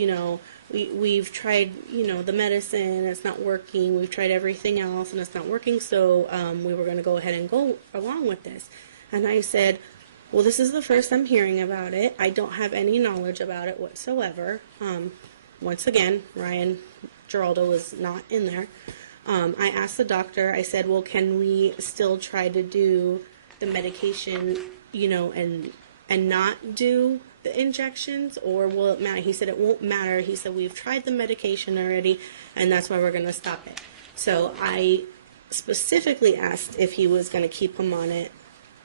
we've tried, the medicine. It's not working. We've tried everything else and it's not working. So we were going to go ahead and go along with this. And I said, well, this is the first I'm hearing about it. I don't have any knowledge about it whatsoever. Once again, Ryan Geraldo was not in there. I asked the doctor, I said, well, can we still try to do the medication, and not do the injections, or will it matter? He said it won't matter. He said we've tried the medication already, and that's why we're going to stop it. So I specifically asked if he was going to keep him on it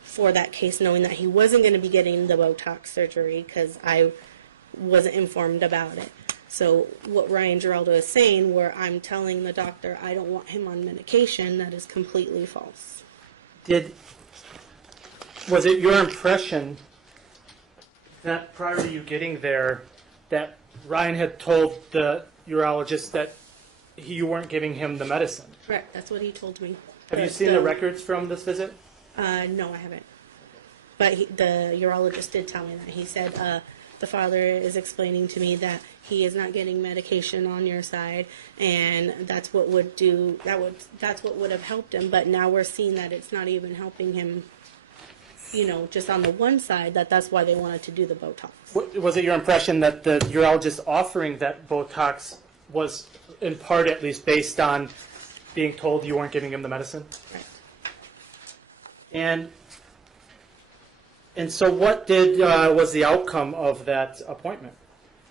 for that case, knowing that he wasn't going to be getting the Botox surgery because I wasn't informed about it. So what Ryan Geraldo is saying, where I'm telling the doctor I don't want him on medication, that is completely false. Was it your impression that prior to you getting there, that Ryan had told the urologist that you weren't giving him the medicine. Correct. That's what he told me. Have you seen the records from this visit? No, I haven't. But the urologist did tell me that. He said the father is explaining to me that he is not getting medication on your side, and that's what would do that's what would have helped him. But now we're seeing that it's not even helping him. You know, just on the one side, that's why they wanted to do the Botox. Was it your impression that the urologist offering that Botox was, in part at least, based on being told you weren't giving him the medicine? Right. And so what was the outcome of that appointment?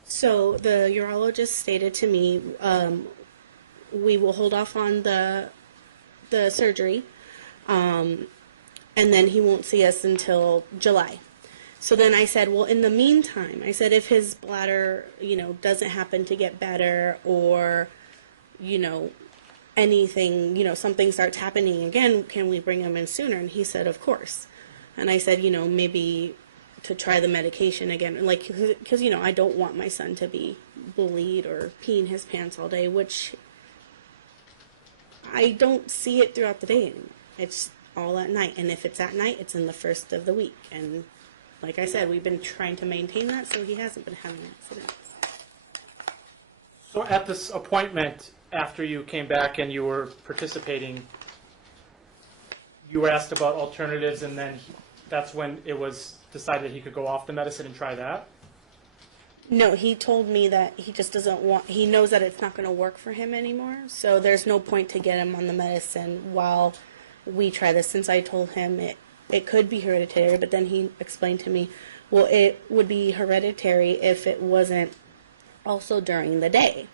So the urologist stated to me, we will hold off on the surgery, and then he won't see us until July. So then I said, well, in the meantime, I said, if his bladder, doesn't happen to get better, or, anything, something starts happening again, can we bring him in sooner? And he said, of course. And I said, maybe to try the medication again, like, because, I don't want my son to be bullied or peeing his pants all day, which I don't see it throughout the day anymore. It's all at night, and if it's at night, it's in the first of the week. And like I said, we've been trying to maintain that, so he hasn't been having accidents. So at this appointment, after you came back and you were participating, you were asked about alternatives, and then that's when it was decided he could go off the medicine and try that? No, he told me that he just doesn't want, he knows that it's not going to work for him anymore, so there's no point to get him on the medicine while we try this, since I told him it could be hereditary. But then he explained to me, well, it would be hereditary if it wasn't also during the day.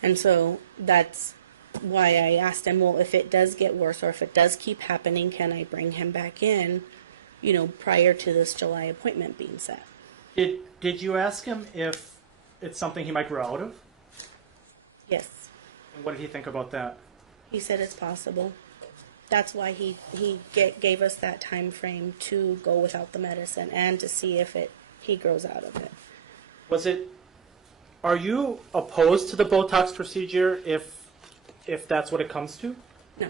And so that's why I asked him, well, if it does get worse, or if it does keep happening, can I bring him back in, prior to this July appointment being set? Did you ask him if it's something he might grow out of? Yes. And what did he think about that? He said it's possible. That's why he gave us that time frame to go without the medicine and to see if he grows out of it. Are you opposed to the Botox procedure if that's what it comes to? No.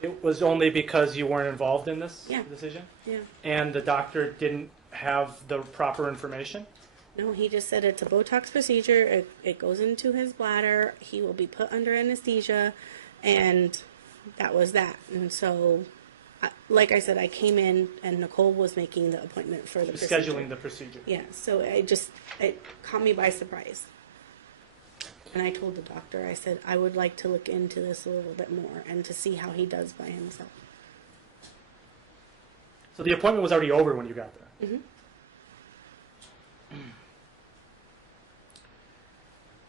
It was only because you weren't involved in this Yeah. decision? Yeah. And the doctor didn't have the proper information? No, he just said it's a Botox procedure. It goes into his bladder. He will be put under anesthesia, and that was that. And so, like I said, I came in, and Nicole was making the appointment for the procedure. Scheduling the procedure. Yeah, so it caught me by surprise. And I told the doctor, I said, I would like to look into this a little bit more and to see how he does by himself. So the appointment was already over when you got there? Mm-hmm.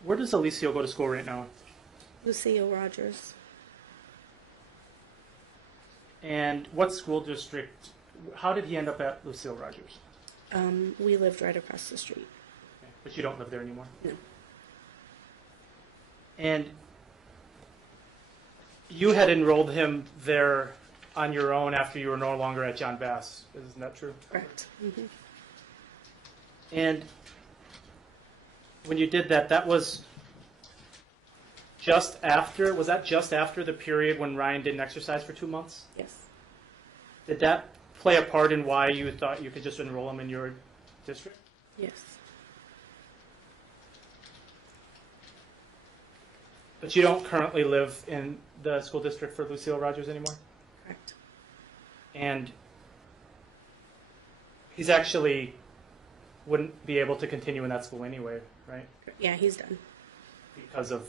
Where does Alicio go to school right now? Lucille Rogers. And what school district, how did he end up at Lucille Rogers? We lived right across the street. Okay. But you don't live there anymore? No. And you had enrolled him there on your own after you were no longer at John Bass. Isn't that true? Correct. Mm-hmm. And when you did that, that was just after, was that just after the period when Ryan didn't exercise for 2 months? Yes. Did that play a part in why you thought you could just enroll him in your district? Yes. But you don't currently live in the school district for Lucille Rogers anymore? Correct. And he's actually wouldn't be able to continue in that school anyway, right? Yeah, he's done. Because of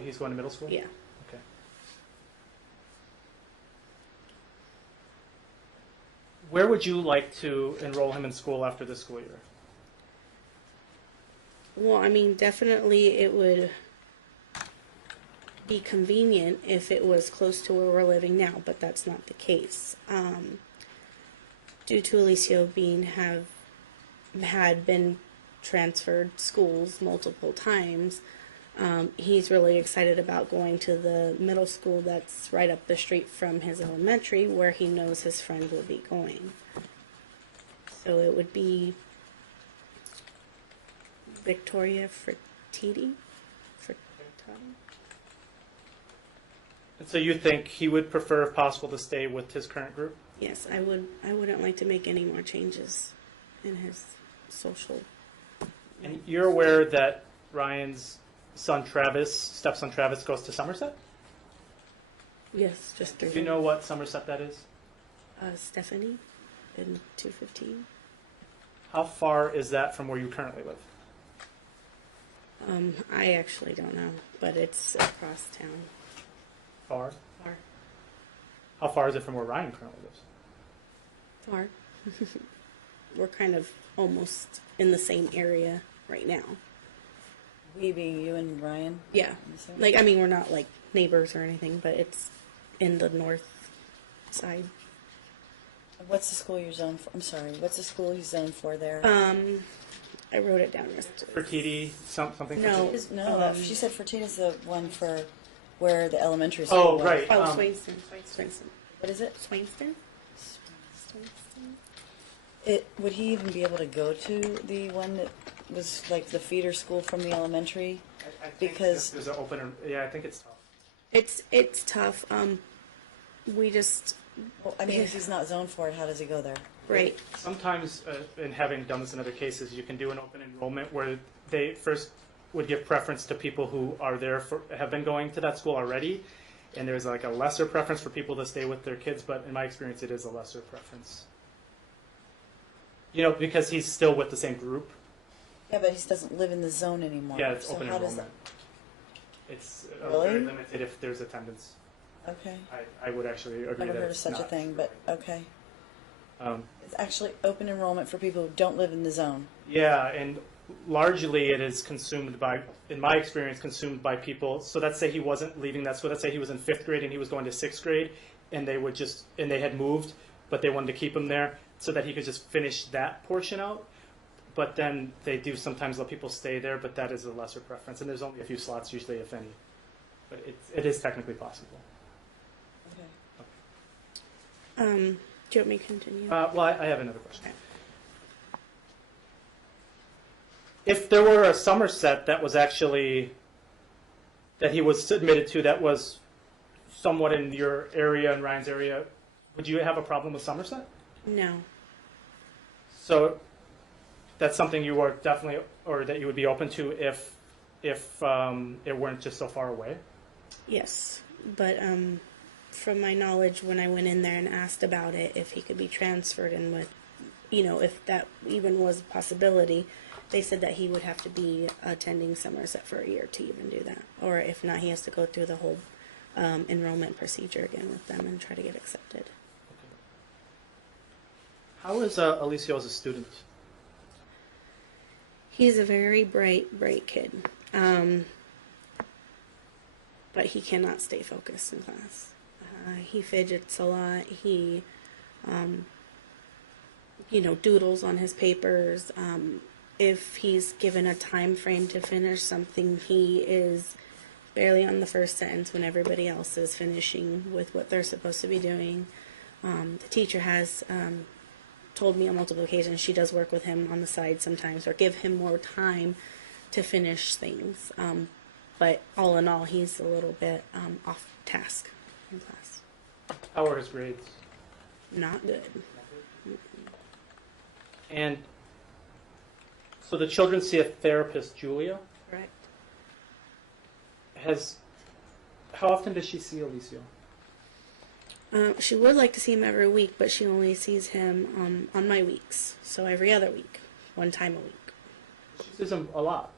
he's going to middle school? Yeah. Okay. Where would you like to enroll him in school after this school year? Well, I mean, definitely it would be convenient if it was close to where we're living now, but that's not the case. Due to Alicio had been transferred schools multiple times, he's really excited about going to the middle school that's right up the street from his elementary, where he knows his friend will be going. So it would be Victoria Fertitti. Fertitti. And so you think he would prefer, if possible, to stay with his current group? Yes, I would. I wouldn't like to make any more changes in his social. And you're aware that Ryan's son Travis, stepson Travis, goes to Somerset? Yes, just Do through. you know what Somerset that is? Stephanie in 215. How far is that from where you currently live? I actually don't know, but it's across town. Far? Far. How far is it from where Ryan currently lives? Far. We're kind of almost in the same area right now. We being you and Ryan? Yeah. Like, I mean, we're not like neighbors or anything, but it's in the north side. What's the school you're zoned for? I'm sorry. What's the school he's zoned for there? I wrote it down yesterday. Fertitti, something? No. Fertitti? No, she said Fertina's the one for where the elementary school Oh, was. right. Oh, Swainston. Swainston. What is it? Swainston? Would he even be able to go to the one that was like the feeder school from the elementary? I think Because- there's an open, yeah, I think it's tough. It's tough. We just Well, I mean, if he's not zoned for it, how does he go there? right. Sometimes, and having done this in other cases, you can do an open enrollment where they first would give preference to people who are there have been going to that school already, and there's like a lesser preference for people to stay with their kids. But in my experience, it is a lesser preference. You know, because he's still with the same group. Yeah, but he doesn't live in the zone anymore. Yeah, it's so open how does enrollment. It's Really? very limited if there's attendance. that? Okay. I would actually agree Never that heard of it's such a not. thing, but okay. Um, It's actually open enrollment for people who don't live in the zone. Yeah, and largely it is consumed by, in my experience, consumed by people. So let's say he wasn't leaving that school. Let's say he was in 5th grade and he was going to 6th grade, and they had moved, but they wanted to keep him there so that he could just finish that portion out. But then they do sometimes let people stay there, but that is a lesser preference, and there's only a few slots usually, if any. But it is technically possible. Okay. Do you want me to continue? Well, I have another question. If there were a Somerset that was actually, that he was submitted to that was somewhat in your area and Ryan's area, would you have a problem with Somerset? No. So that's something you are definitely, or that you would be open to if it weren't just so far away? Yes, but from my knowledge, when I went in there and asked about it, if he could be transferred and with, if that even was a possibility, they said that he would have to be attending Somerset for a year to even do that. Or if not, he has to go through the whole enrollment procedure again with them and try to get accepted. How is Alicio as a student? He's a very bright kid. But he cannot stay focused in class. He fidgets a lot. He, doodles on his papers. If he's given a time frame to finish something, he is barely on the first sentence when everybody else is finishing with what they're supposed to be doing. The teacher has told me on multiple occasions she does work with him on the side sometimes or give him more time to finish things. But all in all, he's a little bit off task in class. How are his grades? Not good. And so the children see a therapist, Julia. Correct. How often does she see Alicio? She would like to see him every week, but she only sees him on my weeks. So every other week, one time a week. She sees him a lot.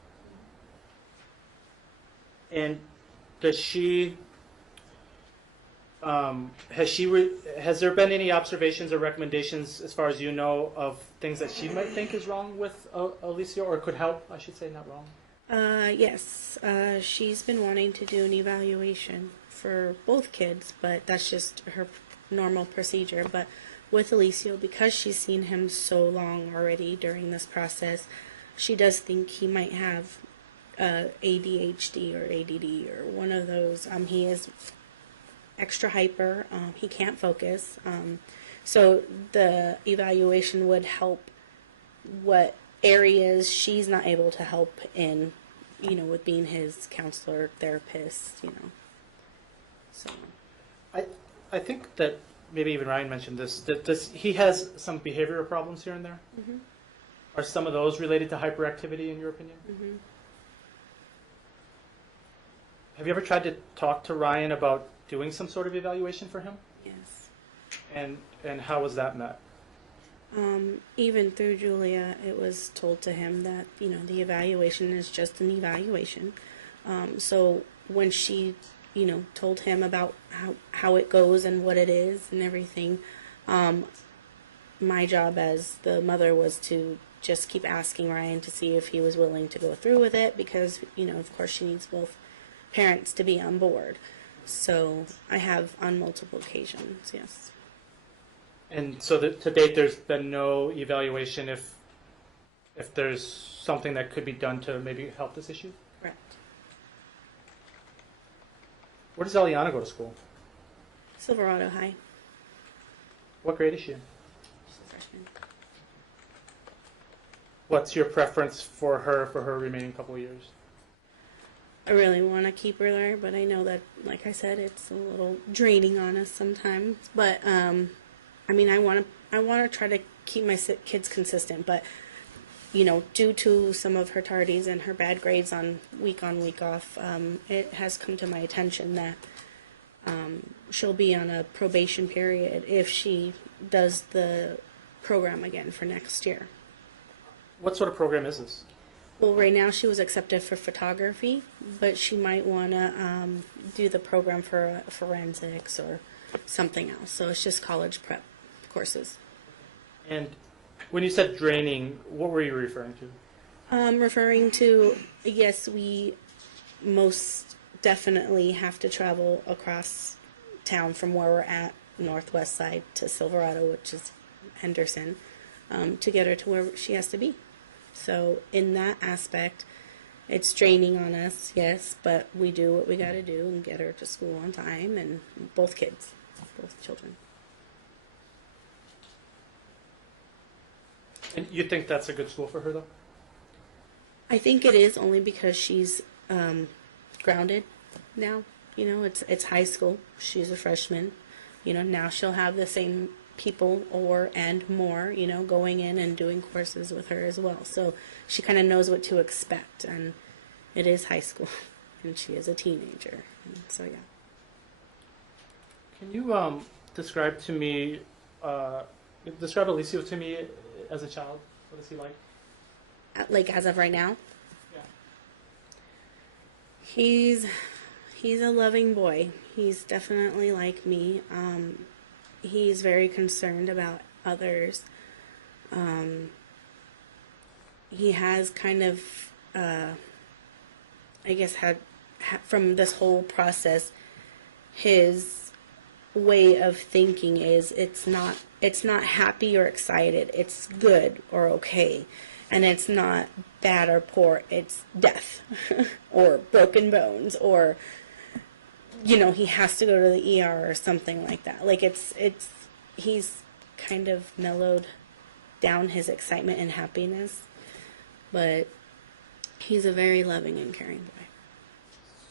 And does she? Has there been any observations or recommendations, as far as you know, of things that she might think is wrong with Alicio, or could help? I should say, not wrong. Yes. She's been wanting to do an evaluation for both kids, but that's just her normal procedure. But with Alicio, because she's seen him so long already during this process, she does think he might have ADHD or ADD or one of those. He is extra hyper. He can't focus. So the evaluation would help what areas she's not able to help in, with being his counselor, therapist, So, I think that maybe even Ryan mentioned this, that he has some behavioral problems here and there. Mhm. Are some of those related to hyperactivity, in your opinion? Mhm. Have you ever tried to talk to Ryan about doing some sort of evaluation for him? yes. And how was that met? Even through Julia, it was told to him that, the evaluation is just an evaluation. So when she, told him about how it goes and what it is and everything, my job as the mother was to just keep asking Ryan to see if he was willing to go through with it because, of course she needs both parents to be on board. So I have on multiple occasions, yes. And so to date, there's been no evaluation if there's something that could be done to maybe help this issue? Correct. Where does Eliana go to school? Silverado High. What grade is she in? She's a freshman. What's your preference for her remaining couple of years? I really want to keep her there, but I know that, like I said, it's a little draining on us sometimes. But I want to try to keep my kids consistent. But due to some of her tardies and her bad grades on, week off, it has come to my attention that she'll be on a probation period if she does the program again for next year. What sort of program is this? Well, right now she was accepted for photography, but she might want to do the program for forensics or something else. So it's just college prep courses. And when you said draining, what were you referring to? Referring to, yes, we most definitely have to travel across town from where we're at, northwest side, to Silverado, which is Henderson, to get her to where she has to be. So in that aspect, it's draining on us, yes, but we do what we got to do and get her to school on time, and both kids, both children. And you think that's a good school for her, though? I think it is only because she's grounded now. It's high school. She's a freshman. Now she'll have the same people and more, going in and doing courses with her as well. So she kind of knows what to expect, and it is high school, and she is a teenager. And so, yeah. Can you describe Alicio to me as a child? What is he like? Like as of right now? Yeah. He's a loving boy. He's definitely like me. He's very concerned about others. He has kind of, I guess, had from this whole process, his way of thinking is it's not happy or excited. It's good or okay, and it's not bad or poor. It's death or broken bones or. He has to go to the ER or something like that. Like he's kind of mellowed down his excitement and happiness, but he's a very loving and caring boy.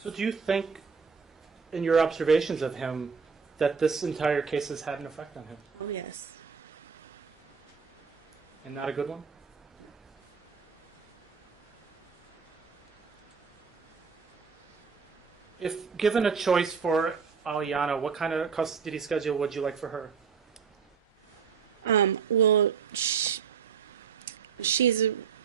So do you think, in your observations of him, that this entire case has had an effect on him? Oh, yes. And not a good one? If given a choice for Aliana, what kind of custody schedule would you like for her? Well, she's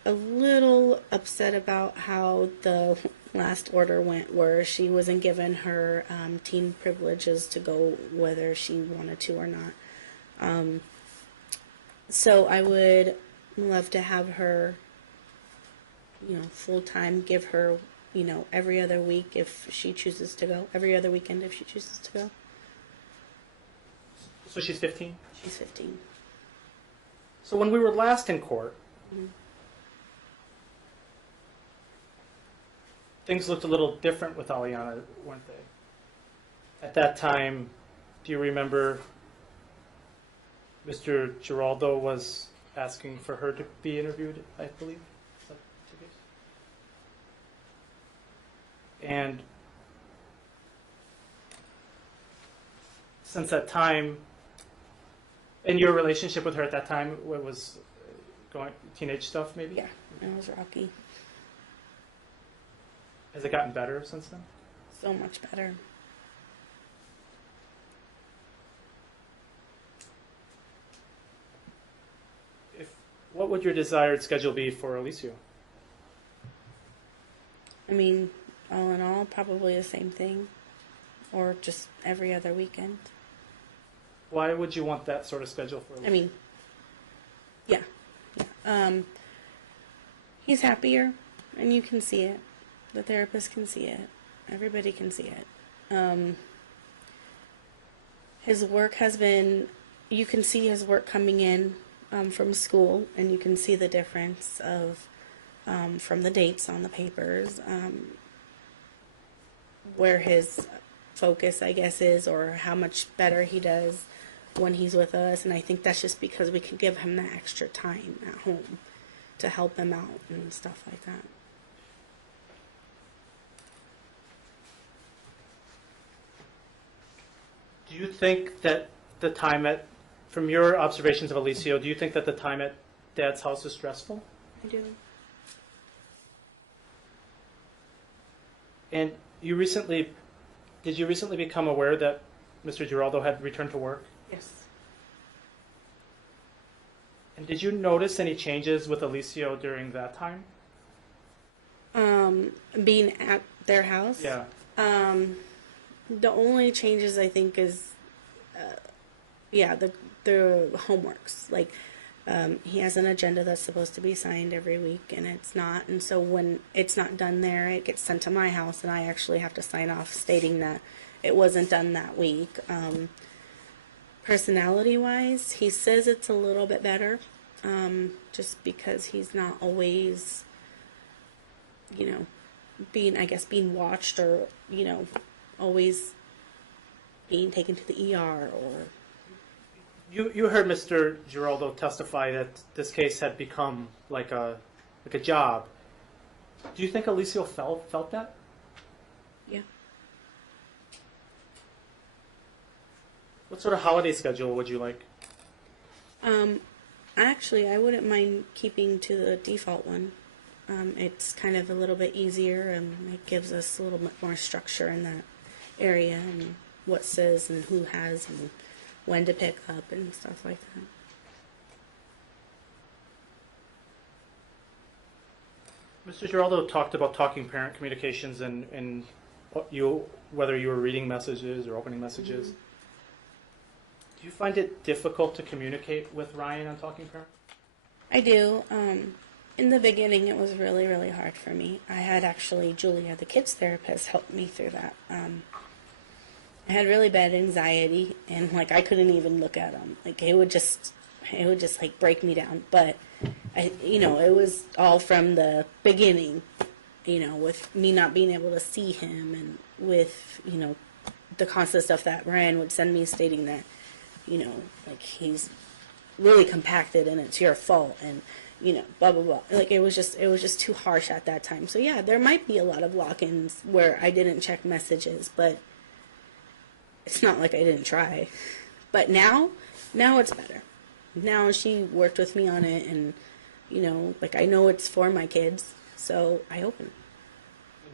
a little upset about how the last order went, where she wasn't given her teen privileges to go whether she wanted to or not. So I would love to have her, full time, give her, every other week if she chooses to go, every other weekend if she chooses to go. So she's 15? She's 15. So when we were last in court, things looked a little different with Aliana, weren't they? At that time, do you remember Mr. Geraldo was asking for her to be interviewed, I believe. Is that the case? And since that time, in your relationship with her at that time, what was going teenage stuff, maybe? Yeah, it was rocky. Has it gotten better since then? So much better. What would your desired schedule be for Alicio? I mean, all in all, probably the same thing, or just every other weekend. Why would you want that sort of schedule for Alicio? I mean, yeah. He's happier, and you can see it. The therapist can see it. Everybody can see it. His work has been, you can see his work coming in from school, and you can see the difference of from the dates on the papers, where his focus, I guess, is, or how much better he does when he's with us. And I think that's just because we can give him that extra time at home to help him out and stuff like that. Do you think that the time from your observations of Alicio, do you think that the time at Dad's house is stressful? I do. And did you recently become aware that Mr. Geraldo had returned to work? Yes. And did you notice any changes with Alicio during that time? Being at their house? Yeah. The only changes I think is, the homeworks. Like, he has an agenda that's supposed to be signed every week, and it's not. And so when it's not done there, it gets sent to my house, and I actually have to sign off stating that it wasn't done that week. Personality-wise, he says it's a little bit better, just because he's not always, being watched, or, always being taken to the ER, or... You heard Mr. Geraldo testify that this case had become like a job. Do you think Alicio felt that? Yeah. What sort of holiday schedule would you like? Actually, I wouldn't mind keeping to the default one. It's kind of a little bit easier, and it gives us a little bit more structure in that area, and what says and who has and when to pick up and stuff like that. Mr. Geraldo talked about talking parent communications and whether you were reading messages or opening messages. Mm-hmm. Do you find it difficult to communicate with Ryan on talking parent? I do. In the beginning, it was really, really hard for me. I had actually Julia, the kids therapist, help me through that. I had really bad anxiety, and I couldn't even look at him. It would just break me down. But it was all from the beginning, with me not being able to see him, and with the constant stuff that Ryan would send me stating that he's really compacted and it's your fault, and blah blah blah. It was just too harsh at that time. So yeah, there might be a lot of lock-ins where I didn't check messages, but it's not like I didn't try. But now it's better. Now she worked with me on it, and I know it's for my kids, so I open.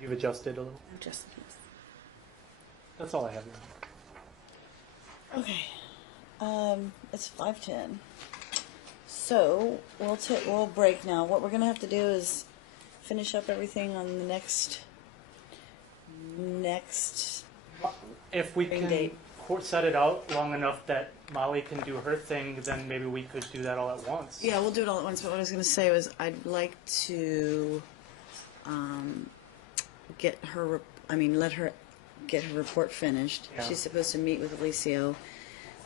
You've adjusted a little? I've adjusted, yes. That's all I have now. Okay. It's 5:10. So we'll break now. What we're gonna have to do is finish up everything on the next. If we Bring can date. set it out long enough that Molly can do her thing, then maybe we could do that all at once. Yeah, we'll do it all at once. But what I was gonna say was I'd like to let her get her report finished. Yeah. She's supposed to meet with Alicio.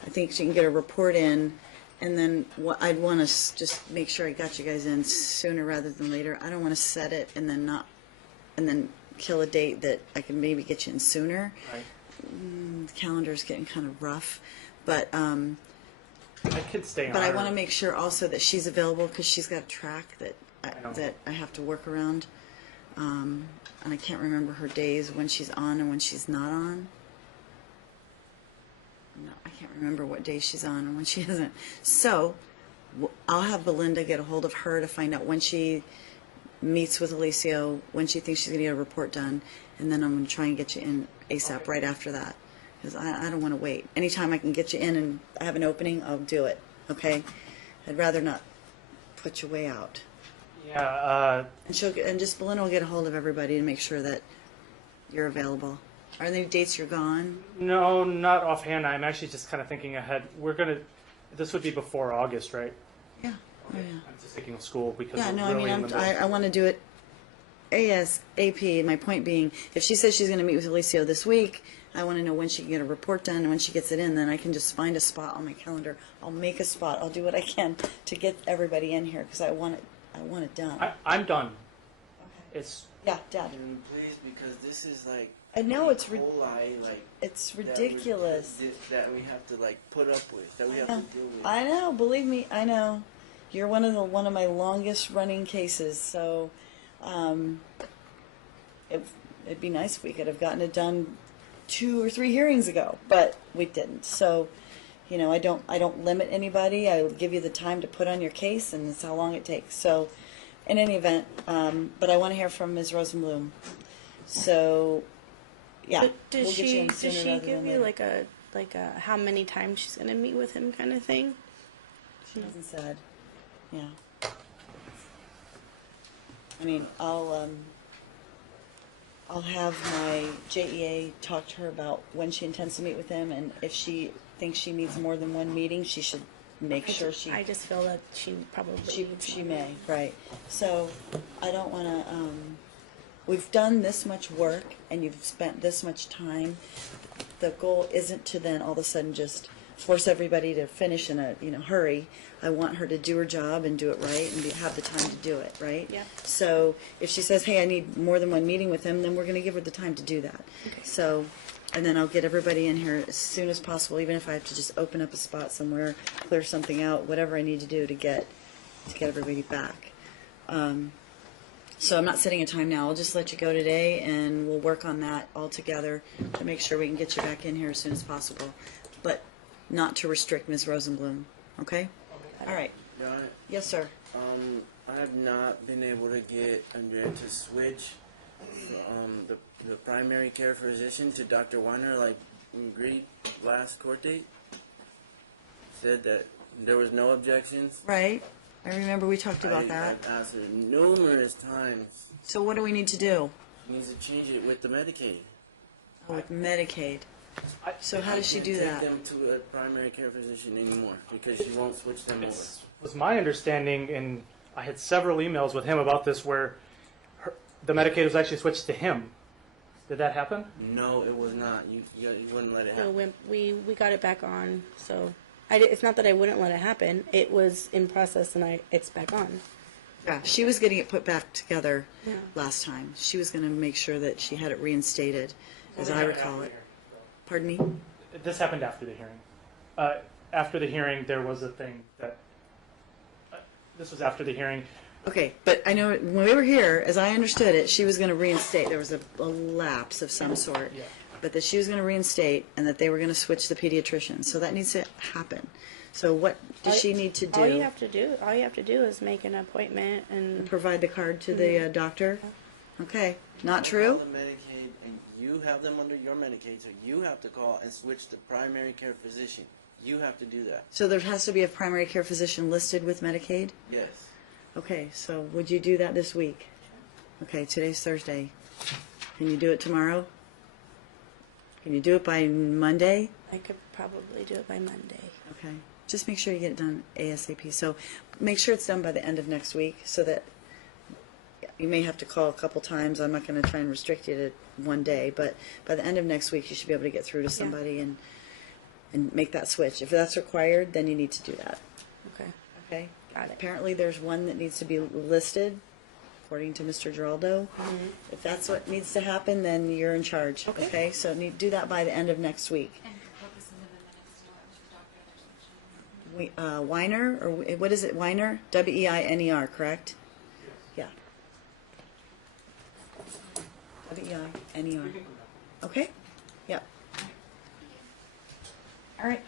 I think she can get a report in, and then I'd want to just make sure I got you guys in sooner rather than later. I don't want to set it and then kill a date that I can maybe get you in sooner. Right. The calendar's getting kind of rough, but I could stay on. But I her. want to make sure also that she's available because she's got a track that know. that I have to work around, and I can't remember her days when she's on and when she's not on. No, I can't remember what days she's on and when she isn't. So I'll have Belinda get a hold of her to find out when she meets with Alicio, when she thinks she's going to get a report done, and then I'm going to try and get you in ASAP right after that. Because I don't want to wait. Anytime I can get you in and I have an opening, I'll do it. Okay? I'd rather not put you way out. Yeah. And just Belinda will get a hold of everybody to make sure that you're available. Are there any dates you're gone? No, not offhand. I'm actually just kind of thinking ahead. This would be before August, right? Yeah. Oh, yeah. I'm just thinking of school because Yeah, we're no, I really mean, in the middle. I want to do it ASAP. My point being, if she says she's going to meet with Alicio this week, I want to know when she can get a report done, and when she gets it in, then I can just find a spot on my calendar. I'll make a spot. I'll do what I can to get everybody in here because I want it done. I'm done. Okay. It's Yeah, Dad. And please, because this is like I know it's it's ridiculous. that we have to like put up with, that we have I to know. deal with. I know. Believe me, I know. You're one of my longest running cases, so it'd be nice if we could have gotten it done 2 or 3 hearings ago, but we didn't. So, I don't limit anybody. I give you the time to put on your case, and it's how long it takes. So, in any event, but I want to hear from Ms. Rosenblum. So, yeah, Does we'll get you in does sooner she rather give than you later. like a how many times she's gonna meet with him kind of thing? She hasn't said. Yeah. I mean, I'll have my JEA talk to her about when she intends to meet with him, and if she thinks she needs more than one meeting, she should make sure she. I just feel that she probably needs She more. may, right. So I don't want to, we've done this much work and you've spent this much time. The goal isn't to then all of a sudden just force everybody to finish in a hurry. I want her to do her job and do it right and have the time to do it, right? Yeah. So if she says, hey, I need more than one meeting with him, then we're going to give her the time to do that. Okay. So, and then I'll get everybody in here as soon as possible, even if I have to just open up a spot somewhere, clear something out, whatever I need to do to get everybody back. So I'm not setting a time now. I'll just let you go today, and we'll work on that all together to make sure we can get you back in here as soon as possible, but not to restrict Ms. Rosenblum. Okay? All right. Your Honor, Yes, sir. I have not been able to get Andrea to switch the primary care physician to Dr. Weiner like we agreed last court date. Said that there was no objections. Right. I remember we talked about that. I've asked her numerous times. So what do we need to do? She needs to change it with the Medicaid. Oh, with Medicaid. So how does she do that? Can't take them to a primary care physician anymore because she won't switch them over. It was my understanding, and I had several emails with him about this, where the Medicaid was actually switched to him. Did that happen? No, it was not. You wouldn't let it So happen. we got it back on. So it's not that I wouldn't let it happen. It was in process, and it's back on. Yeah, she was getting it put back together Yeah. last time. She was going to make sure that she had it reinstated, as I recall it. Pardon me? This happened after the hearing. After the hearing, there was a thing that. This was after the hearing. Okay, but I know when we were here, as I understood it, she was going to reinstate. There was a lapse of some sort. Yeah. But that she was going to reinstate and that they were going to switch the pediatrician. So that needs to happen. So what does she need to do? All you have to do is make an appointment and Provide the card to the doctor? Okay. Not true? Call the Medicaid, and you have them under your Medicaid, so you have to call and switch the primary care physician. You have to do that. So there has to be a primary care physician listed with Medicaid? Yes. Okay, so would you do that this week? Okay, today's Thursday. Can you do it tomorrow? Can you do it by Monday? I could probably do it by Monday. Okay. Just make sure you get it done ASAP. So make sure it's done by the end of next week so that you may have to call a couple times. I'm not going to try and restrict you to one day, but by the end of next week you should be able to get through to somebody and make that switch. If that's required, then you need to do that. Okay. Okay? Got it. Apparently there's one that needs to be listed, according to Mr. Geraldo. Mm-hmm. If that's what needs to happen, then you're in charge. Okay? So do that by the end of next week. And for purposes of the minutes, do you want the doctor Weiner, or what is it, Weiner? Weiner, correct? Yeah. Weiner. Okay? Yep. All right.